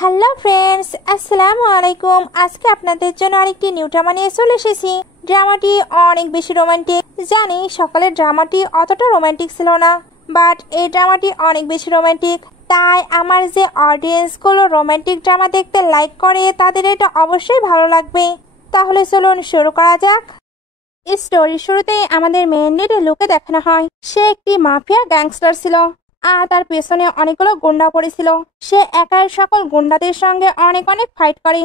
Hello friends, আসসালামু আলাইকুম। আজকে আপনাদের জন্য আরেকটি নিউ ড্রামা নিয়ে চলে এসেছি। ড্রামাটি অনেক বেশি রোমান্টিক। জানি সকালের ড্রামাটি অতটা রোমান্টিক ছিল না, বাট এই ড্রামাটি অনেক বেশি রোমান্টিক। তাই আমার যে অডিয়েন্সগুলো রোমান্টিক ড্রামা দেখতে লাইক করে তাদের এটা অবশ্যই ভালো লাগবে। তাহলে চলুন শুরু করা যাক। স্টোরি শুরুতেই আমাদের মেন লিডের লুকে দেখানো হয় সে একটি মাফিয়া গ্যাংস্টার ছিল, আর তার পেছনে অনেকগুলো গুন্ডা পড়েছিল। সে একাই সকল গুন্ডাদের সঙ্গে অনেক ফাইট করে।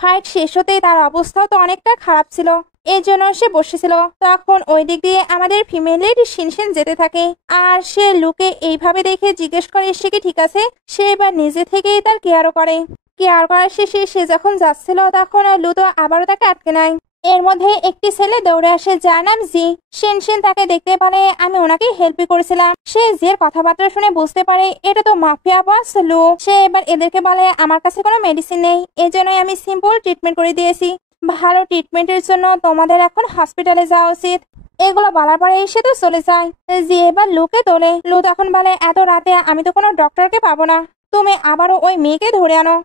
ফাইট শেষ হতেই তার অবস্থাও তো অনেকটা খারাপ ছিল, এই জন্য সে বসেছিল। তখন ওই দিক দিয়ে আমাদের ফিমেল লিড শিনশিন যেতে থাকে, আর সে লুকে এইভাবে দেখে জিজ্ঞেস করে সে কি ঠিক আছে। সে এবার নিজে থেকেই তার কেয়ারও করে। কেয়ার করার শেষে সে যখন যাচ্ছিল তখন লু তো আবারও তাকে আটকে নেয়। এর মধ্যে একটি ছেলে দৌড়ে আসে যার নাম জি। শিনশিন তাকে দেখতে পারে আমি ওনাকে হেল্পই করেছিলাম। সে জির কথাবার্তা শুনে বুঝতে পারে এটা তো মাফিয়া বস লু। সে এবার এদেরকে বলে আমার কাছে কোনো মেডিসিন নেই, এই জন্যই আমি সিম্পল ট্রিটমেন্ট করে দিয়েছি। ভালো ট্রিটমেন্টের জন্য তোমাদের এখন হসপিটালে যাওয়া উচিত। এগুলো বলার পরে সে তো চলে যায়। জি এবার লুকে তোলে। লু তখন বলে এত রাতে আমি তো কোনো ডক্টরকে পাবো না, তুমি আবারও ওই মেয়েকে ধরে আনো।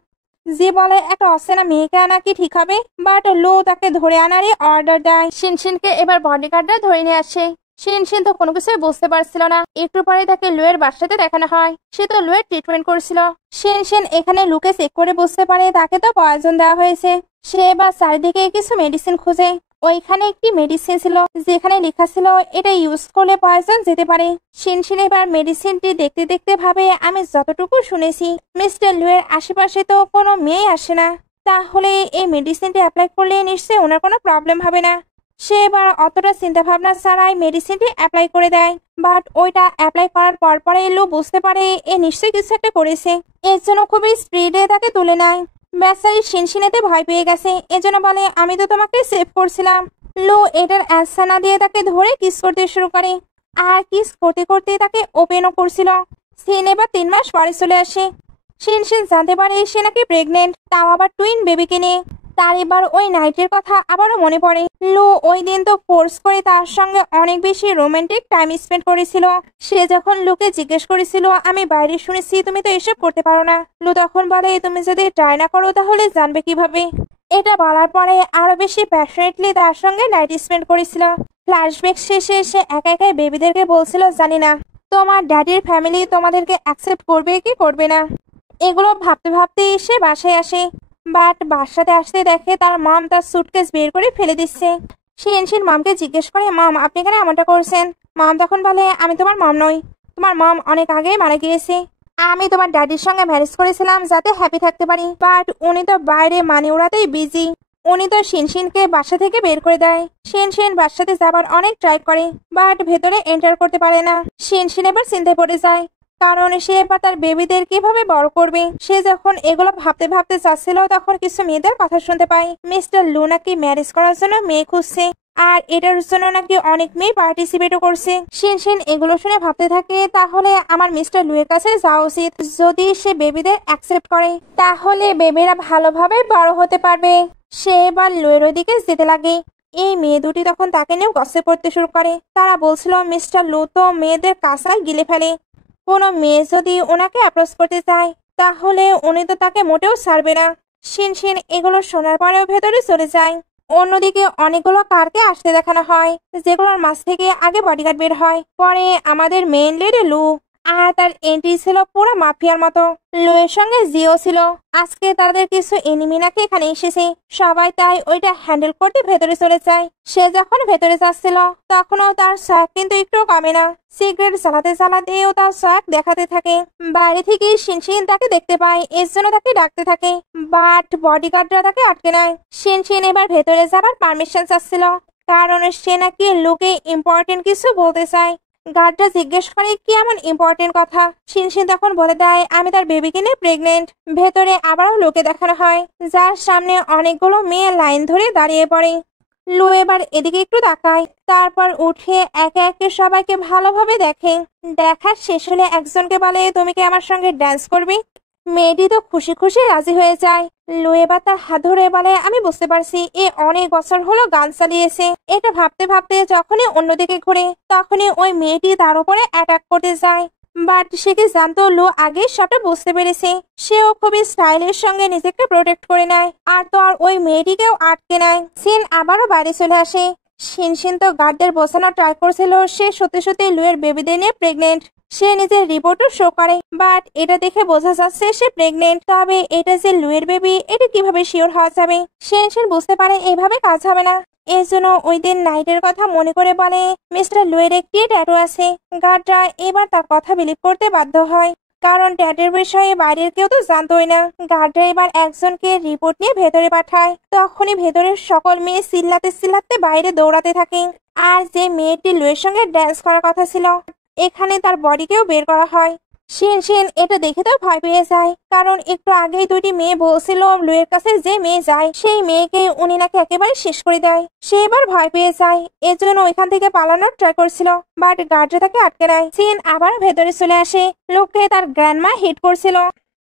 জি বলে একটা অচেনা মেয়েকে আনা কি ঠিক হবে, বাট লু তাকে ধরে আনারই অর্ডার দেয়। শিনশিনকে এবার বডিগার্ডরা ধরে নিয়ে আসে। শিনশিন তো কোনো কিছুই বুঝতে পারছিল না। একটু পরে তাকে লুয়ের বাসাতে দেখানো হয়, সে তো লুয়ের ট্রিটমেন্ট করছিল। শিনশিন এখানে লুকে চেক করে বুঝতে পারে তাকে তো পয়জন দেওয়া হয়েছে। সে এবার চারিদিকে কিছু মেডিসিন খুঁজে। ওইখানে একটি মেডিসিন ছিল যেখানে লেখা ছিল এটা ইউজ করলে পয়জন যেতে পারে। শিনশিন এবার মেডিসিনটি দেখতে দেখতে ভাবে আমি যতটুকু শুনেছি মিস্টার লুয়ের আশেপাশে তো কোনো মেয়ে আসে না, তাহলে এই মেডিসিনটি অ্যাপ্লাই করলে নিশ্চয়ই ওনার কোনো প্রবলেম হবে না। সে এবার অতটা চিন্তা ভাবনা ছাড়াই মেডিসিনটি অ্যাপ্লাই করে দেয়। বাট ওইটা অ্যাপ্লাই করার পরে লু বুঝতে পারে এ নিশ্চয়ই কিছু একটা করেছে, এর জন্য খুবই স্পিডে তাকে তুলে নেয়। বেচারি শিনশিনেতে ভয় পেয়ে গেছে, এজন্য বলে আমি তো তোমাকে সেভ করছিলাম। লু এটার অ্যান্সার না দিয়ে তাকে ধরে কিস করতে শুরু করে, আর কিস করতে করতে তাকে ওপেনও করছিল। সিন এবার 3 মাস পরে চলে আসে। শিনশিন জানতে পারে সে নাকি প্রেগনেন্ট, তাও আবার টুইন বেবিকে নিয়ে। তার এবার ওই নাইটের কথা আবারও মনে পড়ে। লু ওই দিন তো ফোর্স করে তার সঙ্গে অনেক বেশি রোমান্টিক টাইম স্পেন্ড করেছিল। সে যখন লুকে জিজ্ঞেস করেছিল আমি বাইরে শুনেছি তুমি তো এসব করতে পারো না, লু তখন বলে তুমি যদি ট্রাই না করো তাহলে জানবে কিভাবে। এটা বলার পরে আরো বেশি প্যাশনেটলি তার সঙ্গে নাইট স্পেন্ড করেছিল। ফ্ল্যাশব্যাক শেষে সে একা একাই বেবিদেরকে বলছিল জানি না তোমার ড্যাডির ফ্যামিলি তোমাদেরকে অ্যাকসেপ্ট করবে কি করবে না। এগুলো ভাবতে ভাবতেই সে বাসায় আসে, বাট বাসাতে আসতে দেখে তার মম তার সুটকেস বের করে ফেলে দিচ্ছে। শিনশিন মমকে জিজ্ঞেস করে মম আপনি কেন এমনটা করছেন। মম তখন বলে আমি তোমার মম নই, তোমার মম অনেক আগেই মারা গিয়েছে। আমি তোমার ড্যাডির সঙ্গে ম্যারেজ করেছিলাম যাতে হ্যাপি থাকতে পারি, বাট উনি তো বাইরে মানি ওড়াতেই বিজি। উনি তো শিনশিনকে বাসা থেকে বের করে দেয়। শিনশিন বাসাতে যাবার অনেক ট্রাই করে, বাট ভেতরে এন্টার করতে পারে না। শিনশিন এবার চিন্তায় পড়ে যায়, কারণ সে এবার তার বেবিদের কিভাবে বড় করবে। সে যখন এগুলো ভাবতে ভাবতে চাচ্ছিল তখন কিছু মেয়েদের কথা শুনতে পায় মিস্টার লু নাকি ম্যারেজ করার জন্য মেয়ে খুঁজছে, আর এটার জন্য নাকি অনেক মেয়ে পার্টিসিপেটও করছে। শিনশিন এগুলো শুনে ভাবতে থাকে তাহলে আমার মিস্টার লুয়ের কাছে যাওয়া উচিত। যদি সে বেবিদের অ্যাকসেপ্ট করে তাহলে বেবিরা ভালোভাবে বড় হতে পারবে। সে এবার লুয়ের ওদিকে যেতে লাগে। এই মেয়ে দুটি তখন তাকে নিয়েও গসিপ করতে শুরু করে। তারা বলছিল মিস্টার লু তো মেয়েদের কাঁচায় গিলে ফেলে, কোনো মেয়ে যদি ওনাকে অ্যাপ্রোচ করতে চায় তাহলে উনি তো তাকে মোটেও ছাড়বে না। শিনশিন এগুলো শোনার পরেও ভেতরে চলে যায়। অন্যদিকে অনেকগুলো কারকে আসতে দেখানো হয় যেগুলোর মাঝ থেকে আগে বডিগার্ড বের হয়। পরে আমাদের মেইন লিড লু, আর তার এন্ট্রি ছিল পুরো মাফিয়ার মতো। লুয়ের সঙ্গে জিও ছিল। আজকে তাদের কিছু এনিমি নাকি এখানে এসেছে, সবাই তাই ওইটা হ্যান্ডেল করতে ভেতরে চলে যায়। সে যখন ভেতরে যাচ্ছিল তখনও তার শখ কিন্তু একটু কমে না। সিগারেট চালাতে চালাতেও তার শখ দেখাতে থাকে। বাইরে থেকে শিনশিন তাকে দেখতে পায়, এর জন্য তাকে ডাকতে থাকে, বাট বডিগার্ডরা তাকে আটকে নেয়। শিনশিন এবার ভেতরে যাবার পারমিশন চাচ্ছিল, কারণ সে নাকি লুকে ইম্পর্টেন্ট কিছু বলতে চায়। গার্ডরা জিজ্ঞেস করে কি এমন ইম্পর্টেন্ট কথা। শিনশিন তখন বলে দেয় আমি তার বেবিকে নিয়ে প্রেগনেন্ট। ভেতরে আবারও লুকে দেখানো হয় যার সামনে অনেকগুলো মেয়ে লাইন ধরে দাঁড়িয়ে পড়ে। লু এবার এদিকে একটু তাকায়, তারপর উঠে একে একে সবাইকে ভালোভাবে দেখে। দেখা শেষ হলে একজনকে বলে তুমি কি আমার সঙ্গে ড্যান্স করবি। মেয়েটি তো খুশি খুশি রাজি হয়ে যায়। লু এবার তার হাত ধরে বলে আমি বুঝতে পারছি এ অনেক বছর হলো গান চালিয়েছে। এটা ভাবতে ভাবতে যখনই অন্যদিকে ঘুরে তখনই ওই মেয়েটি তার উপরে অ্যাটাক করতে যায়। বাট সে কি জানতো লু আগে সবটা বুঝতে পেরেছে। সেও খুবই স্টাইলের সঙ্গে নিজেকে প্রোটেক্ট করে নেয় আর তো আর ওই মেয়েটিকেও আটকে নেয়। সিন আবারও বাইরে চলে আসে। শিনশিন তো গার্ডদের বোঝানো ট্রাই করছিল সে সত্যি সত্যি লুয়ের বেবিদের নিয়ে প্রেগনেন্ট। সে নিজের রিপোর্টও শো করে, বাট এটা দেখে বোঝা যাচ্ছে সে প্রেগনেন্ট। তবে এটা যে লুয়ের বেবি এটা কিভাবে শিওর হওয়া যাবে? শিনশিন বুঝতে পারে এভাবে কাজ হবে না। এর জন্য ওই দিন নাইটের কথা মনে করে বলে মিস্টার লুয়ের একটি ট্যাটু আছে। গার্ডরা এবার তার কথা বিলিভ করতে বাধ্য হয়, কারণ ট্যাটুর বিষয়ে বাইরের কেউ তো জানতোই না। গার্ডরা এবার একজনকে রিপোর্ট নিয়ে ভেতরে পাঠায়। তখনই ভেতরের সকল মেয়ে চিল্লাতে চিল্লাতে বাইরে দৌড়াতে থাকে। আর যে মেয়েটি লুয়ের সঙ্গে ড্যান্স করার কথা ছিল এখানে তার বডিকেও বের করা হয়। শিনশিন এটা দেখে তো ভয় পেয়ে যায়, কারণ একটু আগেই দুইটি মেয়ে বলছিল লুয়ের কাছে যে মেয়ে যায় সেই মেয়েকে উনি নাকি একেবারে শেষ করে দেয়। সে এবার ভয় পেয়ে যায়, এর জন্য ওইখান থেকে পালানোর ট্রাই করছিল, বাট গার্ডরা তাকে আটকে নেয়। সিন আবার ভেতরে চলে আসে। লোককে তার গ্র্যান্ডমা হিট করছিল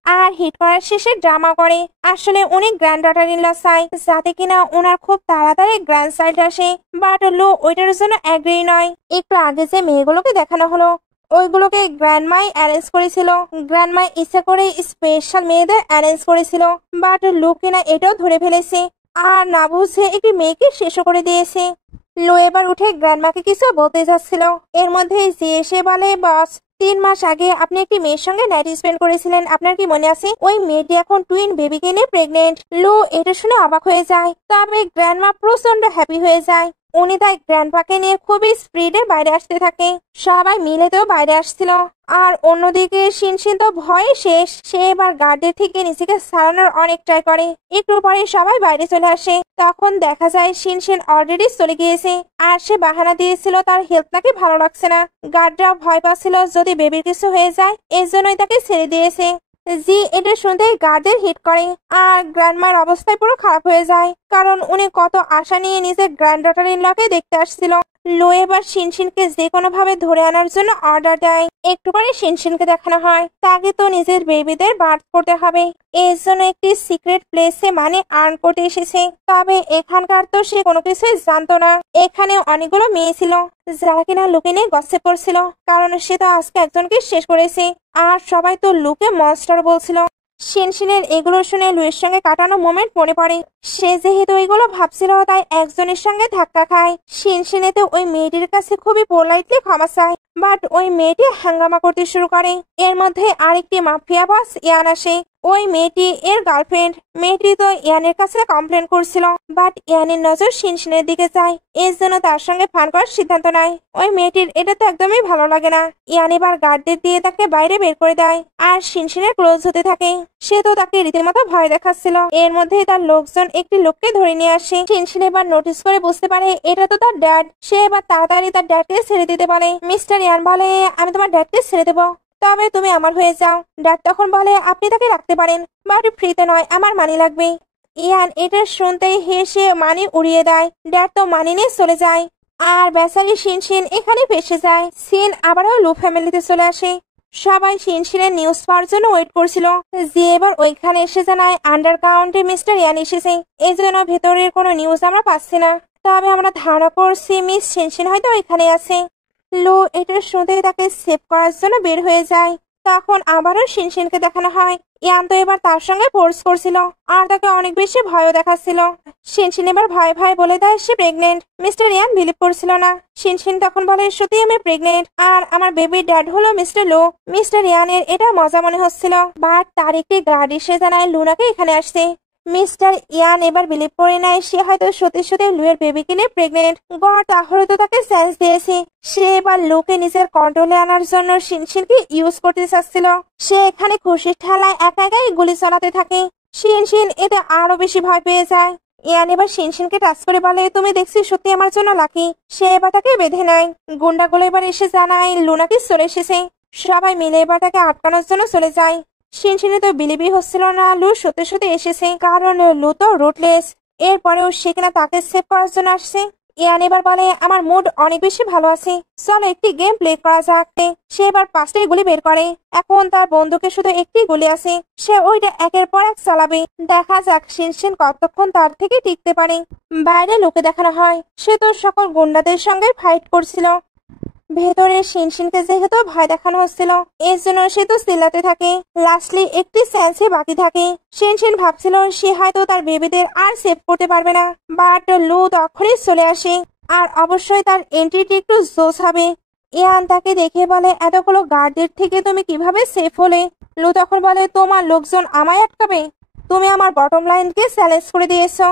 আর হিট করার শেষে ড্রামা করে। আসলে উনি গ্র্যান্ড ডটার ইন ল চাই, যাতে কিনা ওনার খুব তাড়াতাড়ি গ্র্যান্ড সাইড আসে, বাট লু ওইটার জন্য অ্যাগ্রি নয়। একটু আগে যে মেয়েগুলোকে দেখানো হলো ওইগুলোকে গ্র্যান্ডমাই অ্যারেঞ্জ করেছিল। গ্র্যান্ডমাই ইচ্ছা করে স্পেশাল মেয়েদের অ্যারেঞ্জ করেছিল, বাট লু কিনা এটাও ধরে ফেলেছে আর না বুঝে একটি মেয়েকে শেষও করে দিয়েছে। লো এবার উঠে গ্র্যান্ডমাকে কিছু বলতে যাচ্ছিল, এর মধ্যে যে এসে বলে বস 3 মাস আগে আপনি একটি মেয়ের সঙ্গে নাইট স্পেন্ড করেছিলেন, আপনার কি মনে আছে? ওই মেয়েটি এখন টুইন বেবিকে নিয়ে প্রেগনেন্ট। লো এটা শুনে অবাক হয়ে যায়, তবে গ্র্যান্ডমা প্রচন্ড হ্যাপি হয়ে যায়। উনি তাই গ্র্যান্ডপাকে নিয়ে খুবই স্পিডে বাইরে আসতে থাকে। সবাই মিলে তো বাইরে আসছিল, আর অন্যদিকে শিনশিন তো ভয়ে শেষ। সে এবার গার্ডের থেকে নিজেকে সারানোর অনেক ট্রাই করে। একটু পরে সবাই বাইরে চলে আসে। তখন দেখা যায় শিনশিন অলরেডি চলে গিয়েছে, আর সে বাহানা দিয়েছিল তার হেলথ নাকি ভালো লাগছে না। গার্ডরা ভয় পাচ্ছিল যদি বেবির কিছু হয়ে যায়, এর জন্যই তাকে ছেড়ে দিয়েছে। জি এটা শুনতে গার্ডের হিট করে আর গ্র্যান্ডমার অবস্থায় পুরো খারাপ হয়ে যায়, কারণ উনি কত আশা নিয়ে নিজের গ্র্যান্ড ডটার ইন লকে দেখতে আসছিল। লো এবার শিনশিনকে যে কোনো ভাবে ধরে আনার জন্য অর্ডার দেয়। একটু পরে শিনশিনকে দেখানো হয় তাকে তো নিজের বেবিদের বার্থ করতে হবে, এর জন্য একটি সিক্রেট প্লেসে মানে আর্ন করতে এসেছে। তবে এখানকার তো সে কোনো কিছুই জানতো না। এখানে অনেকগুলো মেয়ে ছিল যারা কিনা লুকে নিয়ে গসিপ করছিল, কারণ সে তো আজকে একজনকে শেষ করেছে আর সবাই তো লুকে মনস্টার বলছিল। শিনশিনের এগুলো শুনে লুয়ের সঙ্গে কাটানো মোমেন্ট মনে পড়ে। সে যেহেতু এগুলো ভাবছিল তাই একজনের সঙ্গে ধাক্কা খায়। শিনশিনে তো ওই মেয়েটির কাছে খুবই পোলাইটলি ক্ষমা চায়, বাট ওই মেয়েটি হাঙ্গামা করতে শুরু করে। এর মধ্যে আরেকটি মাফিয়া বস ইয়ান আসে। ওই মেয়েটি এর গার্লফ্রেন্ড। মেয়েটি তো ইয়ানের কাছে কমপ্লেন করছিল, বাট ইয়ানের নজর শিনশিনের দিকে যায়, এর জন্য তার সঙ্গে ফান করার সিদ্ধান্ত নেয়। ওই মেয়েটির এটা তো একদমই ভালো লাগে না। ইয়ান এবার গার্ডদের দিয়ে তাকে বাইরে বের করে দেয় আর শিনশিনের ক্লোজ হতে থাকে। সে তো তাকে রীতিমতো ভয় দেখাচ্ছিল। এর মধ্যে তার লোকজন একটি লোককে ধরে নিয়ে আসে। শিনশিন এবার নোটিস করে বুঝতে পারে এটা তো তার ড্যাড। সে এবার তাড়াতাড়ি তার ড্যাডকে ছেড়ে দিতে বলে। মিস্টার ইয়ান বলে আমি তোমার ড্যাডকে ছেড়ে দেবো, তবে তুমি আমার হয়ে যাও। ড্যাড তখন বলে আপনি তাকে রাখতে পারেন, বাট ফ্রিতে নয়, আমার মানি লাগবে। ইয়ান এটা শুনতেই হেসে মানি উড়িয়ে দেয়। ড্যাড তো মানি নিয়ে চলে যায় আর বেচারি শিনশিন এখানে ফেসে যায়। সিন আবারও লু ফ্যামিলিতে চলে আসে। সবাই শিনশিনের নিউজ পাওয়ার জন্য ওয়েট করছিল। যে এবার ওইখানে এসে জানায় আন্ডারগ্রাউন্ডে মিস্টার ইয়ান এসেছে, এই জন্য ভেতরের কোনো নিউজ আমরা পাচ্ছি না, তবে আমরা ধারণা করছি মিস শিনশিন হয়তো ওইখানে আছে। লো এটা শুনতে তাকে সেভ করার জন্য বের হয়ে যায়। তখন আবারও শিনশিনকে দেখানো হয়। ইয়ান তো এবার তার সঙ্গে ফোর্স করছিল আর তাকে অনেক বেশি ভয়ও দেখাচ্ছিল। শিনশিন এবার ভয় ভয় বলে দেয় সে প্রেগনেন্ট। মিস্টার ইয়ান বিলিভ করছিল না। শিনশিন তখন বলে সত্যি আমি প্রেগনেন্ট আর আমার বেবির ড্যাড হলো মিস্টার লো। মিস্টার ইয়ানের এটা মজা মনে হচ্ছিল, বাট তার একটি গার্ড এসে জানায় লুনাকে এখানে আসছে। মিস্টার ইয়ান এবার বিলিভ করে নেয় সে হয়তো সত্যি সত্যি লুয়ের বেবিকে নিয়ে প্রেগনেন্ট। গড তাহলে তো তাকে সেন্স দিয়েছে। সে এবার লুকে নিজের কন্ট্রোলে আনার জন্য শিনশিনকে ইউজ করতে চাচ্ছিল। সে এখানে খুশির ঠেলায় একা একাই গুলি চালাতে থাকে। শিনশিন এতে আরো বেশি ভয় পেয়ে যায়। ইয়ান এবার শিনশিনকে টাচ করে বলে তুমি দেখছি সত্যি আমার জন্য লাকি। সে এবার তাকে বেঁধে নেয়। গুন্ডাগুলো এবার এসে জানায় লুনাকে চলে এসেছে। সবাই মিলে এবার তাকে আটকানোর জন্য চলে যায়। শিনশিনে তো বিলিভই হচ্ছিল না লু সত্যি সত্যি এসেছে, কারণ লু তো রুটলেস। এরপরেও সে কিনা তাকে সেভ করার জন্য আসছে। ইয়ান এবার বলে আমার মুড অনেক বেশি ভালো আছে, চলো একটি গেম প্লে করা যাক। সে এবার 5টি গুলি বের করে। এখন তার বন্দুকে শুধু একটি গুলি আছে, সে ওইটা একের পর এক চালাবে। দেখা যাক শিনশিন কতক্ষণ তার থেকে টিকতে পারে। বাইরে লোকে দেখানো হয় সে তো সকল গুন্ডাদের সঙ্গে ফাইট করছিল। ভেতরে শিনশিনকে যেহেতু ভয় দেখানো হচ্ছিল, এর জন্য সে তো চিল্লাতে থাকে। লাস্টলি একটি সেন্সে বাকি থাকে। শিনশিন ভাবছিল সে হয়তো তার বেবিদের আর সেভ করতে পারবে না, বাট লু তখনই চলে আসে। আর অবশ্যই তার এন্ট্রিটি একটু জোস হবে। ইয়ান তাকে দেখে বলে, এতগুলো গার্ডের থেকে তুমি কিভাবে সেফ হলে? লু তখন বলে, তোমার লোকজন আমায় আটকাবে? তুমি আমার বটম লাইনকে চ্যালেঞ্জ করে দিয়েছো।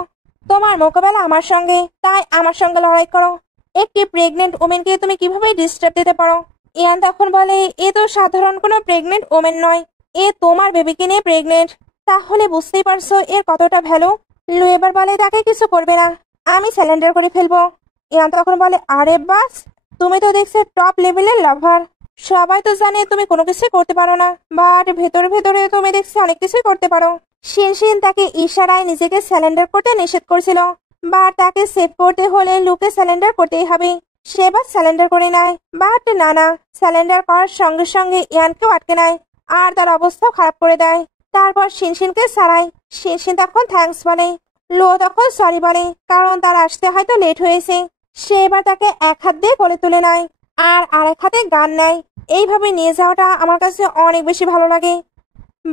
তোমার মোকাবেলা আমার সঙ্গে, তাই আমার সঙ্গে লড়াই করো। একটি প্রেগনেন্ট ওমেনকে তুমি কিভাবে ডিস্টার্ব দিতে পারো? ইয়ান তখন বলে, এ তো সাধারণ কোনো প্রেগনেন্ট ওমেন নয়, এ তোমার বেবিকে নিয়ে প্রেগনেন্ট। তাহলে বুঝতেই পারছো এর কতটা ভ্যালু। লু এবার বলে, তাকে কিছু করবে না, আমি স্যালেন্ডার করে ফেলবো। ইয়ান তখন বলে, আরে বাস, তুমি তো দেখছি টপ লেভেলের লাভার। সবাই তো জানে তুমি কোনো কিছু করতে পারো না, বাট ভেতরে ভেতরে তুমি দেখছি অনেক কিছুই করতে পারো। শিনশিন তাকে ইশারায় নিজেকে স্যালেন্ডার করতে নিষেধ করছিল, বা তাকে সেভ করতে হলে লুকে স্যালেন্ডার করতেই হবে। সে বা স্যালেন্ডার করে নেয়, বাট না, স্যালেন্ডার করার সঙ্গে সঙ্গে ইয়ানকেও আটকে নেয় আর তার অবস্থাও খারাপ করে দেয়। তারপর শিনশিনকে ছাড়ায়। শিনশিন তখন থ্যাঙ্কস বলে, লো তখন সরি বলে, কারণ তার আসতে হয়তো লেট হয়েছে। সে এবার তাকে এক হাত দিয়ে কোলে তুলে নেয় আর আরেক হাতে গান নেয়। এইভাবে নিয়ে যাওয়াটা আমার কাছে অনেক বেশি ভালো লাগে।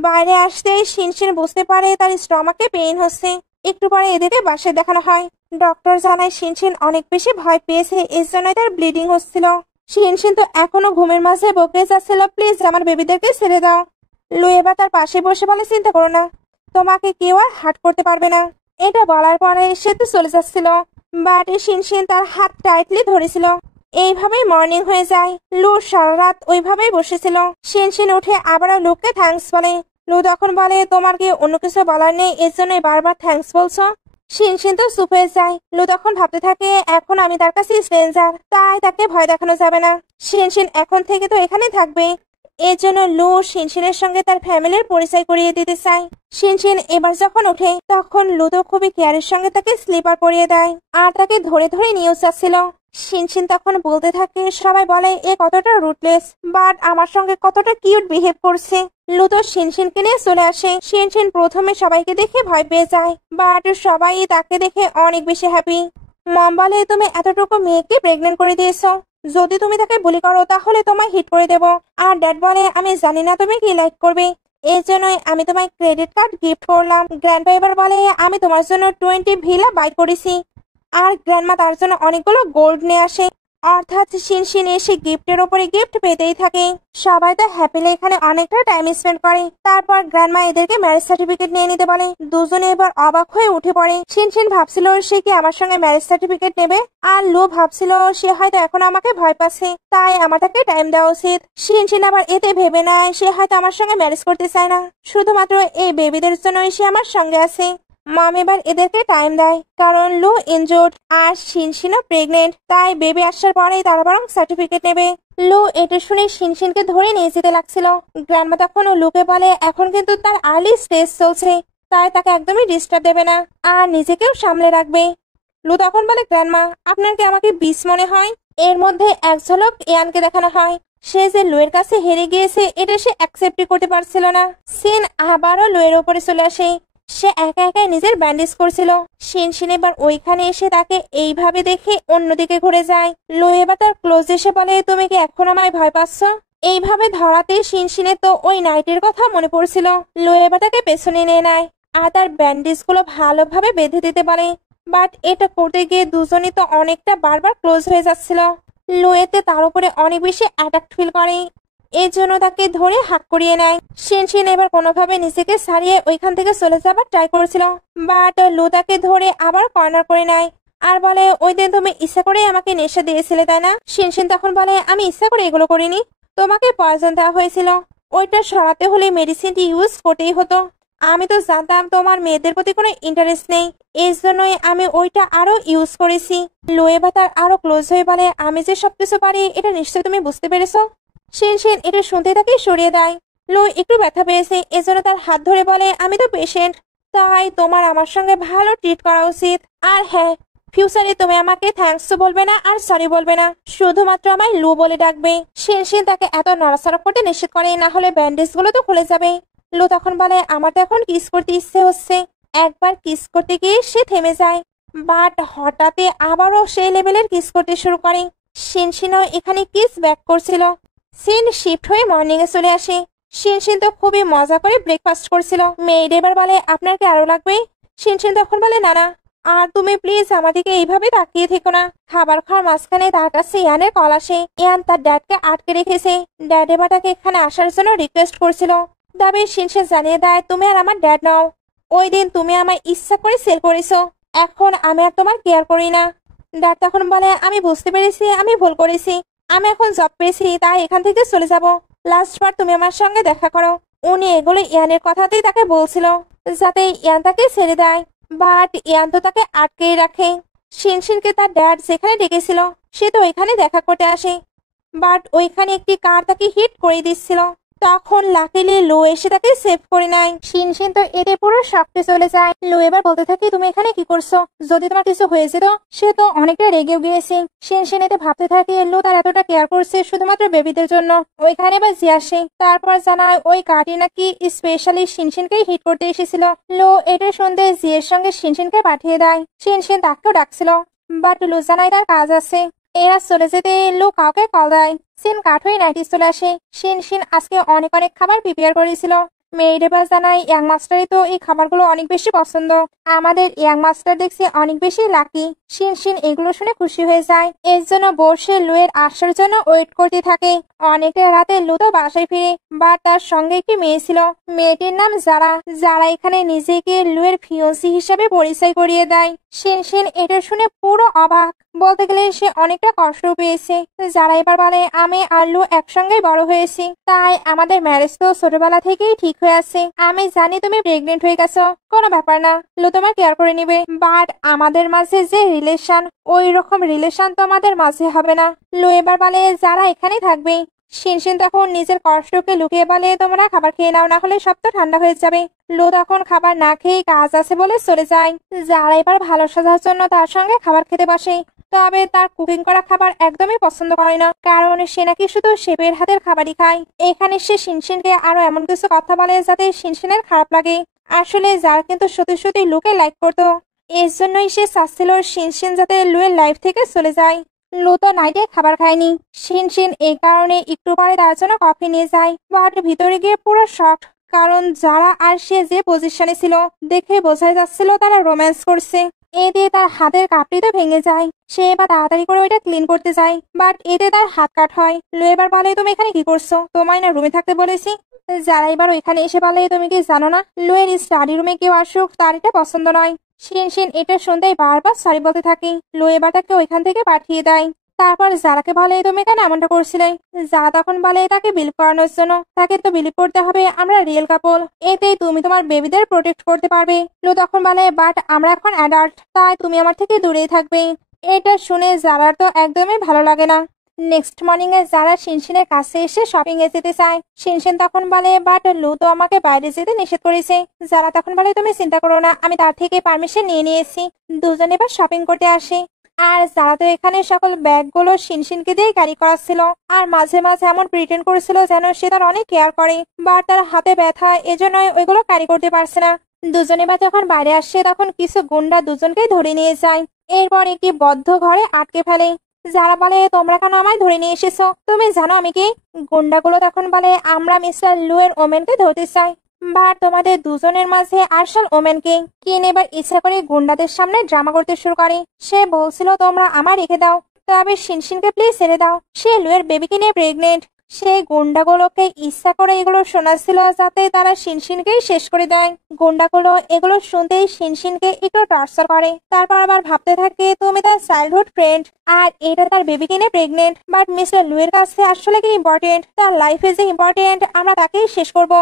বাইরে আসতেই শিনশিন বুঝতে পারে তার স্টমাকে পেইন হচ্ছে। একটু পরে এদিকে বাসায় দেখানো হয়। ডক্টর জানায় শিনশিন অনেক বেশি ভয় পেয়েছে, এর জন্য তার ব্লিডিং হচ্ছিল। শিনশিন তো এখনো ঘুমের মাঝে বকে যাচ্ছিল, প্লিজ আমার বেবিদেরকে ছেড়ে দাও। লু এবার তার পাশে বসে বলে, চিন্তা করো না, তোমাকে কেউ আর হার্ট করতে পারবে না। এটা বলার পরে সে তো চলে যাচ্ছিল, বাট শিনশিন তার হাত টাইটলি ধরেছিল। এইভাবেই মর্নিং হয়ে যায়। লু সারা রাত ওইভাবেই বসেছিল। শিনশিন উঠে আবারও লুকে থ্যাঙ্কস বলে। লু তখন বলে, তোমার কি অন্য কিছু বলার নেই, এর জন্যই বারবার থ্যাঙ্কস বলছো? শিনশিন তো চুপ হয়ে যায়। লু তখন ভাবতে থাকে, এখন আমি তার কাছে স্ট্রেঞ্জার, তাই তাকে ভয় দেখানো যাবে না। শিনশিন এখন থেকে তো এখানেই থাকবে। এর জন্য লু শিনশিনের সঙ্গে তার ফ্যামিলির পরিচয় করিয়ে দিতে চায়। শিনশিন এবার যখন ওঠে তখন লু তো খুবই কেয়ারের সঙ্গে তাকে স্লিপার পরিয়ে দেয় আর তাকে ধরে ধরে নিয়ে যাচ্ছিল। শিনশিন তখন বলতে থাকে, সবাই বলে এ কতটা রুটলেস, বাট আমার সঙ্গে কতটা কিউট বিহেভ করছে। লু তো শিনশিনকে নিয়ে চলে আসে। শিনশিন প্রথমে সবাইকে দেখে ভয় পেয়ে যায়, বাট সবাই তাকে দেখে অনেক বেশি হ্যাপি। মম বলে, তুমি এতটুকু মেয়েকে প্রেগনেন্ট করে দিয়েছো, যদি তুমি তাকে বুলি করো তাহলে তোমায় হিট করে দেব। আর ড্যাড বলে, আমি জানি না তুমি কি লাইক করবে, এর জন্যই আমি তোমায় ক্রেডিট কার্ড গিফট করলাম। গ্র্যান্ডপা এবার বলে, আমি তোমার জন্য 20 ভিলা বাই করেছি। আর গ্র্যান্ডমা তার জন্য অনেকগুলো গোল্ড নিয়ে আসে। অর্থাৎ শিনশিন এসে গিফটের উপরে গিফট পেতেই থাকে। সবাই তো হ্যাপিলি এখানে অনেকটা টাইম স্পেন্ড করে। তারপর গ্র্যান্ডমা এদেরকে ম্যারেজ সার্টিফিকেট নিয়ে নিতে বলে। দুজনে এবার অবাক হয়ে উঠে পড়ে। শিনশিন ভাবছিল সে কি আমার সঙ্গে ম্যারেজ সার্টিফিকেট নেবে, আর লু ভাবছিল সে হয়তো এখন আমাকে ভয় পাচ্ছে, তাই আমার তাকে টাইম দেওয়া উচিত। শিনশিন আবার এতে ভেবে নেয় সে হয়তো আমার সঙ্গে ম্যারেজ করতে চায় না, শুধুমাত্র এই বেবিদের জন্যই সে আমার সঙ্গে আছে। মম এবার এদেরকে টাইম দেয়, কারণ লু ইনজুর্ড আর শিনশিনও প্রেগনেন্ট, তাই বেবি আসার পরেই তারা বরং সার্টিফিকেট নেবে। লু এটা শুনে শিনশিনকে ধরে নিয়ে যেতে লাগছিল। গ্র্যান্ডমা তখন লুকে বলে, এখন কিন্তু তার আর্লি স্টেজ চলছে, তাই তাকে একদমই ডিস্টার্ব দেবে না আর নিজেকেও সামলে রাখবে। লু তখন বলে, গ্র্যান্ডমা আপনার কি আমাকে বিষ মনে হয়? এর মধ্যে এক ঝলক ইয়ানকে দেখানো হয়। সে যে লুয়ের কাছে হেরে গিয়েছে এটা সে অ্যাকসেপ্টই করতে পারছিল না। সিন আবারও লুয়ের উপরে চলে আসে। সে একা একাই নিজের ব্যান্ডেজ করছিল। শিনশিন এবার ওইখানে এসে তাকে এইভাবে দেখে অন্যদিকে ঘুরে যায়। লু এবার তার ক্লোজ এসে বলে, তুমি কি এখন আমায় ভয় পাচ্ছ? এইভাবে ধরাতে শিনশিনের তো ওই নাইটের কথা মনে পড়ছিল। লু এবার তাকে পেছনে নিয়ে নেয় আর তার ব্যান্ডেজ গুলো ভালোভাবে বেঁধে দিতে পারে, বাট এটা করতে গিয়ে দুজনই তো অনেকটা বারবার ক্লোজ হয়ে যাচ্ছিল। লু এতে তার উপরে অনেক বেশি অ্যাট্রাক্ট ফিল করে, এর জন্য তাকে ধরে হাত করিয়ে নেয়। শিনশিন এবার কোনোভাবে নিজেকে ছাড়িয়ে ওইখান থেকে চলে যাবার ট্রাই করেছিল, বাট লু তাকে ধরে আবার কর্নার করে নেয় আর বলে, ওই দিন তুমি ইচ্ছা করে আমাকে নেশা দিয়েছিলে তাই না? শিনশিন তখন বলে, আমি ইচ্ছা করে এগুলো করিনি, তোমাকে পয়জন দেওয়া হয়েছিল, ওইটা সরাতে হলে মেডিসিনটি ইউজ করতেই হতো। আমি তো জানতাম তোমার মেয়েদের প্রতি কোনো ইন্টারেস্ট নেই, এর জন্যই আমি ওইটা আরো ইউজ করেছি। লু এবার তার আরো ক্লোজ হয়ে বলে, আমি যে সবকিছু পারি এটা নিশ্চয়ই তুমি বুঝতে পেরেছো। শিনশিন এটা শুনতে তাকে সরিয়ে দেয়। লু একটু ব্যথা পেয়েছে, এজন্য তার হাত ধরে বলে, আমি তো পেশেন্ট, তাই তোমার আমার সঙ্গে ভালো ট্রিট করা উচিত। আর হ্যাঁ, ফিউচারে তুমি আমাকে থ্যাঙ্কস বলবে না আর সরি বলবে না, শুধুমাত্র আমায় লু বলে ডাকবে। শিনশিন তাকে এত নড়াচড়া করতে নিষেধ করে, না হলে ব্যান্ডেজ গুলো তো খুলে যাবে। লু তখন বলে, আমার তো এখন কিস করতে ইচ্ছে হচ্ছে। একবার কিস করতে গিয়ে সে থেমে যায়, বাট হঠাৎই আবারও সেই লেভেলের কিস করতে শুরু করে। শিনশিনও এখানে কিস ব্যাক করছিল। সিন শিফট হয়ে মর্নিং এ চলে আসে। শিনশিন তো খুবই মজা করে ব্রেকফাস্ট করছিল। মেয়েড এবার বলে, আপনার কি আরো লাগবে? শিনশিন তখন বলে, না না, আর তুমি প্লিজ আমাদেরকে এইভাবে তাকিয়ে থেকো না। খাবার খাওয়ার মাঝখানে তার কাছে ইয়ানের কল আসে। ইয়ান তার ড্যাডকে আটকে রেখেছে। ড্যাড এবার তাকে এখানে আসার জন্য রিকোয়েস্ট করছিল। তবে শিনশিন জানিয়ে দেয়, তুমি আর আমার ড্যাড নাও। ওই দিন তুমি আমার ইচ্ছা করে সেল করেছো, এখন আমি আর তোমার কেয়ার করি না। ড্যাড তখন বলে, আমি বুঝতে পেরেছি, আমি ভুল করেছি। আমি এখন জব পেয়েছি, তাই এখান থেকে চলে যাব। লাস্ট বার তুমি আমার সঙ্গে দেখা করো। উনি এগুলো ইয়ানের কথাতেই তাকে বলছিল, যাতে ইয়ান তাকে ছেড়ে দেয়। বাট ইয়ান তো তাকে আটকেই রাখে। শিনশিনকে তার ড্যাড যেখানে ডেকেছিল সে তো ওইখানে দেখা করতে আসে। বাট ওইখানে একটি কার তাকে হিট করে দিচ্ছিল। তখন লাকিলি লো এসে তাকে সেভ করে নেয়। শিনশিন তো এতে পুরো শক্তে চলে যায়। লো এবার বলতে থাকে, তুমি এখানে কি করছো? যদি তোমার কিছু হয়ে যেত। সে তো অনেকটা রেগেও গিয়েছে। শিনশিন এতে ভাবতে থাকে, লো তার এতটা কেয়ার করছে শুধুমাত্র বেবিদের জন্য। ওইখানে এবার জি আসে। তারপর জানায় ওই কারটি নাকি স্পেশালি শিনশিনকেই হিট করতে এসেছিল। লো এটা শুনতে জিয়ের সঙ্গে শিনশিনকে পাঠিয়ে দেয়। শিনশিন তাকেও ডাকছিল, বাট লো জানায় তার কাজ আছে। এরা চলে যেতে লো কাউকে কল দেয়। সিন কাঠ হয়ে নাইটি চলে আসে। শিনশিন আজকে অনেক অনেক খাবার প্রিপেয়ার করেছিল। মেয়েড এবার জানায়, ইয়াং মাস্টারই তো এই খাবারগুলো অনেক বেশি পছন্দ। আমাদের ইয়াং মাস্টার দেখছি অনেক বেশি লাকি। শিনশিন এগুলো শুনে খুশি হয়ে যায়। এর জন্য বসে লুয়ের আসার জন্য ওয়েট করতে থাকে। অনেকটা রাতে লু তো বাসায় ফিরে, বা তার সঙ্গে একটি মেয়ে ছিল। মেয়েটির নাম যারা। যারা এখানে নিজেকে লুয়ের ফিয়ন্সি হিসাবে পরিচয় করিয়ে দেয়। শিনশিন এটা শুনে পুরো অবাক। বলতে গেলে সে অনেকটা কষ্ট পেয়েছে। যারা এবার বলে, আমি আর লু একসঙ্গেই বড় হয়েছি, তাই আমাদের ম্যারেজ তো ছোটবেলা থেকেই ঠিক হয়ে আছে। আমি জানি তুমি প্রেগনেন্ট হয়ে গেছো, কোনো ব্যাপার না, লু তোমার কেয়ার করে নিবে। বাট আমাদের মাঝে যে রিলেশন, ওই রকম রিলেশন তো আমাদের মাঝে হবে না। লু এবার বলে, যারা এখানেই থাকবে। শিনশিন তখন নিজের কষ্টকে লুকিয়ে বলে, তোমরা খাবার খেয়ে নাও, না হলে সব তো ঠান্ডা হয়ে যাবে। লু তখন খাবার না খেয়ে কাজ আছে বলে চলে যায়। যারা এবার ভালো সাজার জন্য তার সঙ্গে খাবার খেতে বসে। তবে তার কুকিং করা খাবার একদমই পছন্দ করে না, কারণ সে নাকি শুধু শেফের হাতের খাবারই খায়। এখানে সে শিনশিনকে আরো এমন কিছু কথা বলে যাতে শিনশিনের খারাপ লাগে। আসলে যার কিন্তু সত্যি সত্যি লুকে লাইক করতো। এর জন্যই সে চাচ্ছিল শিনশিন যাতে লুয়ের লাইফ থেকে চলে যায়। লু তো নাইটে খাবার খায়নি। শিনশিন এই কারণে একটু পরে তার জন্য কফি নিয়ে যায়। বাট ভিতরে গিয়ে পুরো শক, কারণ যারা আর সে যে পজিশনে ছিল দেখে বোঝাই যাচ্ছিল তারা রোম্যান্স করছে। এতে তার হাতের কাপড়ি তো ভেঙে যায়। সে এবার তাড়াতাড়ি করে ওইটা ক্লিন করতে যায়, বাট এতে তার হাত কাট হয়। লো এবার বলে, তুমি এখানে কি করছো? তোমায় না রুমে থাকতে বলেছি। যারা এবার ওইখানে এসে বলে, তুমি কি জানো না লোয়ের স্টাডি রুমে কেউ আসুক তার এটা পছন্দ নয়। শিনশিন এটা শুনতেই বারবার সরি বলতে থাকে। লো এবার তাকে ওইখান থেকে পাঠিয়ে দেয়। তারপর যারাকে বলে, তুমি কেন এমনটা করছিলে? যারা তখন বলে, তাকে বিলিভ করানোর জন্য। তাকে তো বিলিভ করতে হবে আমরা রিয়েল কাপল, এতেই তুমি তোমার বেবিদের প্রোটেক্ট করতে পারবে। লো তখন বলে, বাট আমরা এখন অ্যাডাল্ট, তাই তুমি আমার থেকে দূরেই থাকবে। এটা শুনে যারার তো একদমই ভালো লাগে না। নেক্সট মর্নিং এ যারা শিনশিনের কাছে এসে শপিং এ যেতে চায়। শিনশিন তখন বলে, বাট লু তো আমাকে বাইরে যেতে নিষেধ করেছে। যারা তখন বলে, তুমি চিন্তা করো না, আমি তার থেকে পারমিশন নিয়ে নিয়েছি। দুজনে এবার শপিং করতে আসে। আর যারা তো এখানে সকল ব্যাগগুলো শিনশিনকে দিয়ে ক্যারি করাচ্ছিল। আর মাঝে মাঝে এমন প্রিটেন্ড করেছিল যেন সে তার অনেক কেয়ার করে, বা তার হাতে ব্যথা, এজন্য ওইগুলো ক্যারি করতে পারছে না। দুজনে বা যখন বাইরে আসে তখন কিছু গুন্ডা দুজনকেই ধরে নিয়ে যায়। এরপর একটি বদ্ধ ঘরে আটকে ফেলে। যারা বলে, তোমরা কেন আমায় ধরে নিয়ে এসেছো? তুমি জানো আমি কি? গুন্ডাগুলো তখন বলে, আমরা মিস্টার লু এর ওমেনকে ধরতে চাই, বা তোমাদের দুজনের মাঝে আসল ওমেনকে। কিন এবার ইচ্ছা করে গুন্ডাদের সামনে ড্রামা করতে শুরু করে। সে বলছিল, তোমরা আমার রেখে দাও, তবে শিনশিনকে প্লিজ ছেড়ে দাও, সে লুয়ের বেবিকে নিয়ে প্রেগনেন্ট। সেই গুন্ডাগুলোকে ইচ্ছা করে এগুলো শোনাচ্ছিল যাতে তারা শিনশিনকেই শেষ করে দেয়। গুন্ডাগুলো এগুলো শুনতেই শিনশিনকে একটু টর্চার করে। তারপর আবার ভাবতে থাকে, তুমি তার চাইল্ডহুড ফ্রেন্ড, আর এটা তার বেবিকে নিয়ে প্রেগনেন্ট। বাট মিস্টার লুয়ের কাছে আসলে কি ইম্পর্টেন্ট? তার লাইফে যে ইম্পর্টেন্ট, আমরা তাকেই শেষ করব।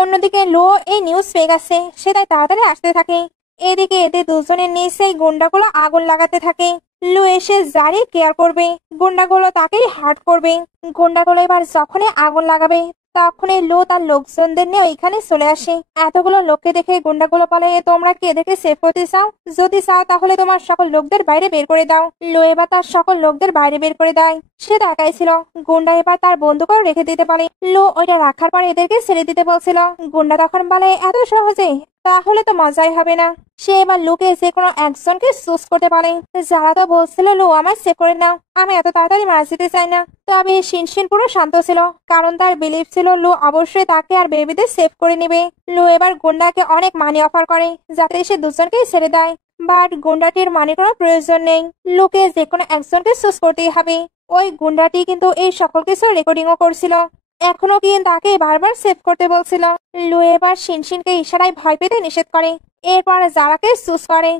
অন্যদিকে লো এই নিউজ পেয়ে গেছে, সে তাই তাড়াতাড়ি আসতে থাকে। এদিকে এতে দুজনের নিচেই গুন্ডাগুলো আগুন লাগাতে থাকে। লু এসে যারই কেয়ার করবে, গুন্ডাগুলো তাকেই হার্ট করবে। গুন্ডাগুলো এবার যখনই আগুন লাগাবে তখনই লু তার লোকজনদের নিয়ে ওইখানে চলে আসে। এতগুলো লোককে দেখে গুন্ডাগুলো বলে, তোমরা কি এদেরকে সেভ করতে চাও? যদি চাও তাহলে তোমার সকল লোকদের বাইরে বের করে দাও। লু এবার তার সকল লোকদের বাইরে বের করে দেয়। সে তো একাই ছিল। গুন্ডা এবার তার বন্দুকও রেখে দিতে পারে। লু ওইটা রাখার পর এদেরকে ছেড়ে দিতে বলছিল। গুন্ডা তখন বলে, এত সহজে? তাহলে তো মজাই হবে না। সে এবার লুকে যে কোনো একজনকে চুজ করতে পারে। যারা তো বলছিল লু আমার সেভ করে নাও, আমি এত তাড়াতাড়ি মারা যেতে চাই না। তবে শিনশিন পুরো শান্ত ছিল, কারণ তার বিলিভ ছিল লু অবশ্যই তাকে আর বেবিদের সেভ করে নেবে। লু এবার গুন্ডাকে অনেক মানি অফার করে যাতে সে দুজনকেই ছেড়ে দেয়, বাট গুন্ডাটির মানি কোনো প্রয়োজন নেই। লুকে যে কোনো একজনকে চুজ করতেই হবে। ওই গুন্ডাটি কিন্তু এই সকল কিছু রেকর্ডিংও করছিল, এখনো কি তাকে বারবার সেভ করতে বলছিল। লু এবার শিনশিনকে ইশারায় ভয় পেতে নিষেধ করে, এরপর জারাকে চুজ করে।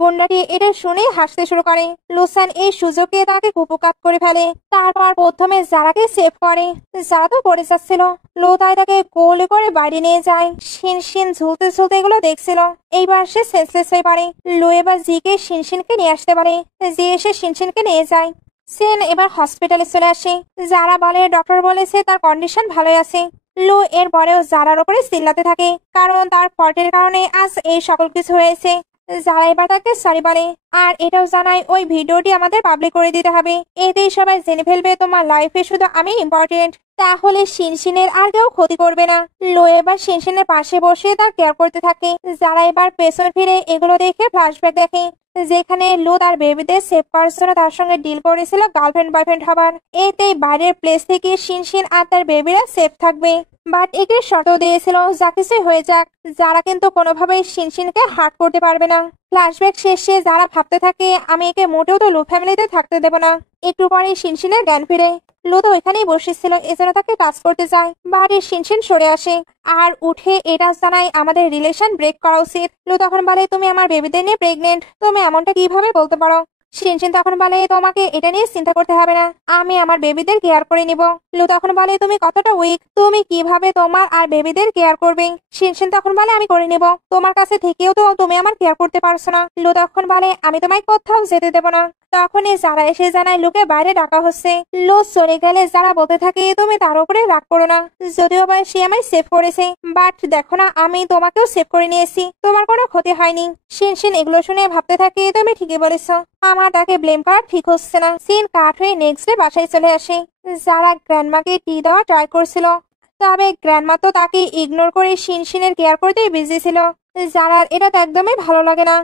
গুন্ডাটি এটা শুনে হাসতে শুরু করে। লুসান এই সুযোগে তাকে কুপকাত করে ফেলে, তারপর প্রথমে জারাকে সেভ করে। যারা তো পড়ে যাচ্ছিল, লু তাই তাকে কোলে করে বাইরে নিয়ে যায়। শিনশিন ঝুলতে ঝুলতে এগুলো দেখছিল। এইবার সে সেন্সলেস হয়ে পড়ে। লু এবার জিকে শিনশিনকে নিয়ে আসতে পারে, জি এসে শিনশিনকে নিয়ে যায়। সেন এবার হসপিটালে চলে আসে। যারা বলে ডক্টর বলেছে তার কন্ডিশন ভালোই আছে। লু এর পরেও জারার উপরে চিল্লাতে থাকে, কারণ তার ফল্টের কারণে আজ এই সকল কিছু হয়েছে। যারা এবার তাকে সরি বলে, আর এটাও জানায় ওই ভিডিওটি আমাদের পাবলিক করে দিতে হবে, এতেই সবাই জেনে ফেলবে তোমার লাইফে শুধু আমি ইম্পর্টেন্ট, তাহলে শিনশিনের আর কেউ ক্ষতি করবে না। লো এবার শিনশিনের পাশে বসে তার কেয়ার করতে থাকে। যারা এবার পেছন ফিরে এগুলো দেখে ফ্ল্যাশব্যাক দেখে, যেখানে লু তার বেবিদের সেভ করার জন্য তার সঙ্গে ডিল করেছিল গার্লফ্রেন্ড বয়ফ্রেন্ড হবার। এতেই বাইরের প্লেস থেকে শিনশিন আর তার বেবিরা সেফ থাকবে, বাট একটি শর্ত দিয়েছিল যা কিছুই হয়ে যাক যারা কিন্তু কোনোভাবেই শিনশিনকে হার্ট করতে পারবে না। ফ্ল্যাশব্যাক শেষে যারা ভাবতে থাকে আমি একে মোটেও তো লু ফ্যামিলিতে থাকতে দেব না। একটু পরে শিনশিনের জ্ঞান ফিরে। লু তো ওইখানেই বসেছিল, এজন্য তাকে টাচ করতে যায়, বাট শিনশিন সরে আসে আর উঠে এটা জানায় আমাদের রিলেশন ব্রেক করা উচিত। লু তখন বলে তুমি আমার বেবিদের নিয়ে প্রেগনেন্ট, তুমি এমনটা কিভাবে বলতে পারো। শিনশিন তখন বলে তোমাকে এটা নিয়ে চিন্তা করতে হবে না, আমি আমার বেবিদের কেয়ার করে নিব। লু তখন বলে তুমি কতটা উইক, তুমি কিভাবে তোমার আর বেবিদের কেয়ার করবে। শিনশিন তখন বলে আমি করে নিব, তোমার কাছে থেকেও তো তুমি আমার কেয়ার করতে পারছো না। লু তখন বলে আমি তোমায় কোথাও যেতে দেব না। তখনই যারা এসে জানায় লুকে বাইরে ডাকা হচ্ছে। লু চলে গেলে যারা বলতে থাকে তুমি তার উপরে রাগ করো না, যদিও বা সে আমায় সেভ করেছে, বাট দেখো না আমি তোমাকেও সেভ করে নিয়েছি, তোমার কোনো ক্ষতি হয়নি। শিনশিন এগুলো শুনে ভাবতে থাকে তুমি ঠিকই বলেছ, আমার তাকে ব্লেম করা ঠিক হচ্ছে না। সিন কাট হয়ে নেক্সট ডে বাসায় চলে আসে। যারা গ্র্যান্ডমাকে টি দেওয়া ট্রাই করছিল, তবে গ্র্যান্ডমা তো তাকে ইগনোর করে শিনশিনের কেয়ার করতেই বিজি ছিল। যারা এটা তো একদমই ভালো লাগে না।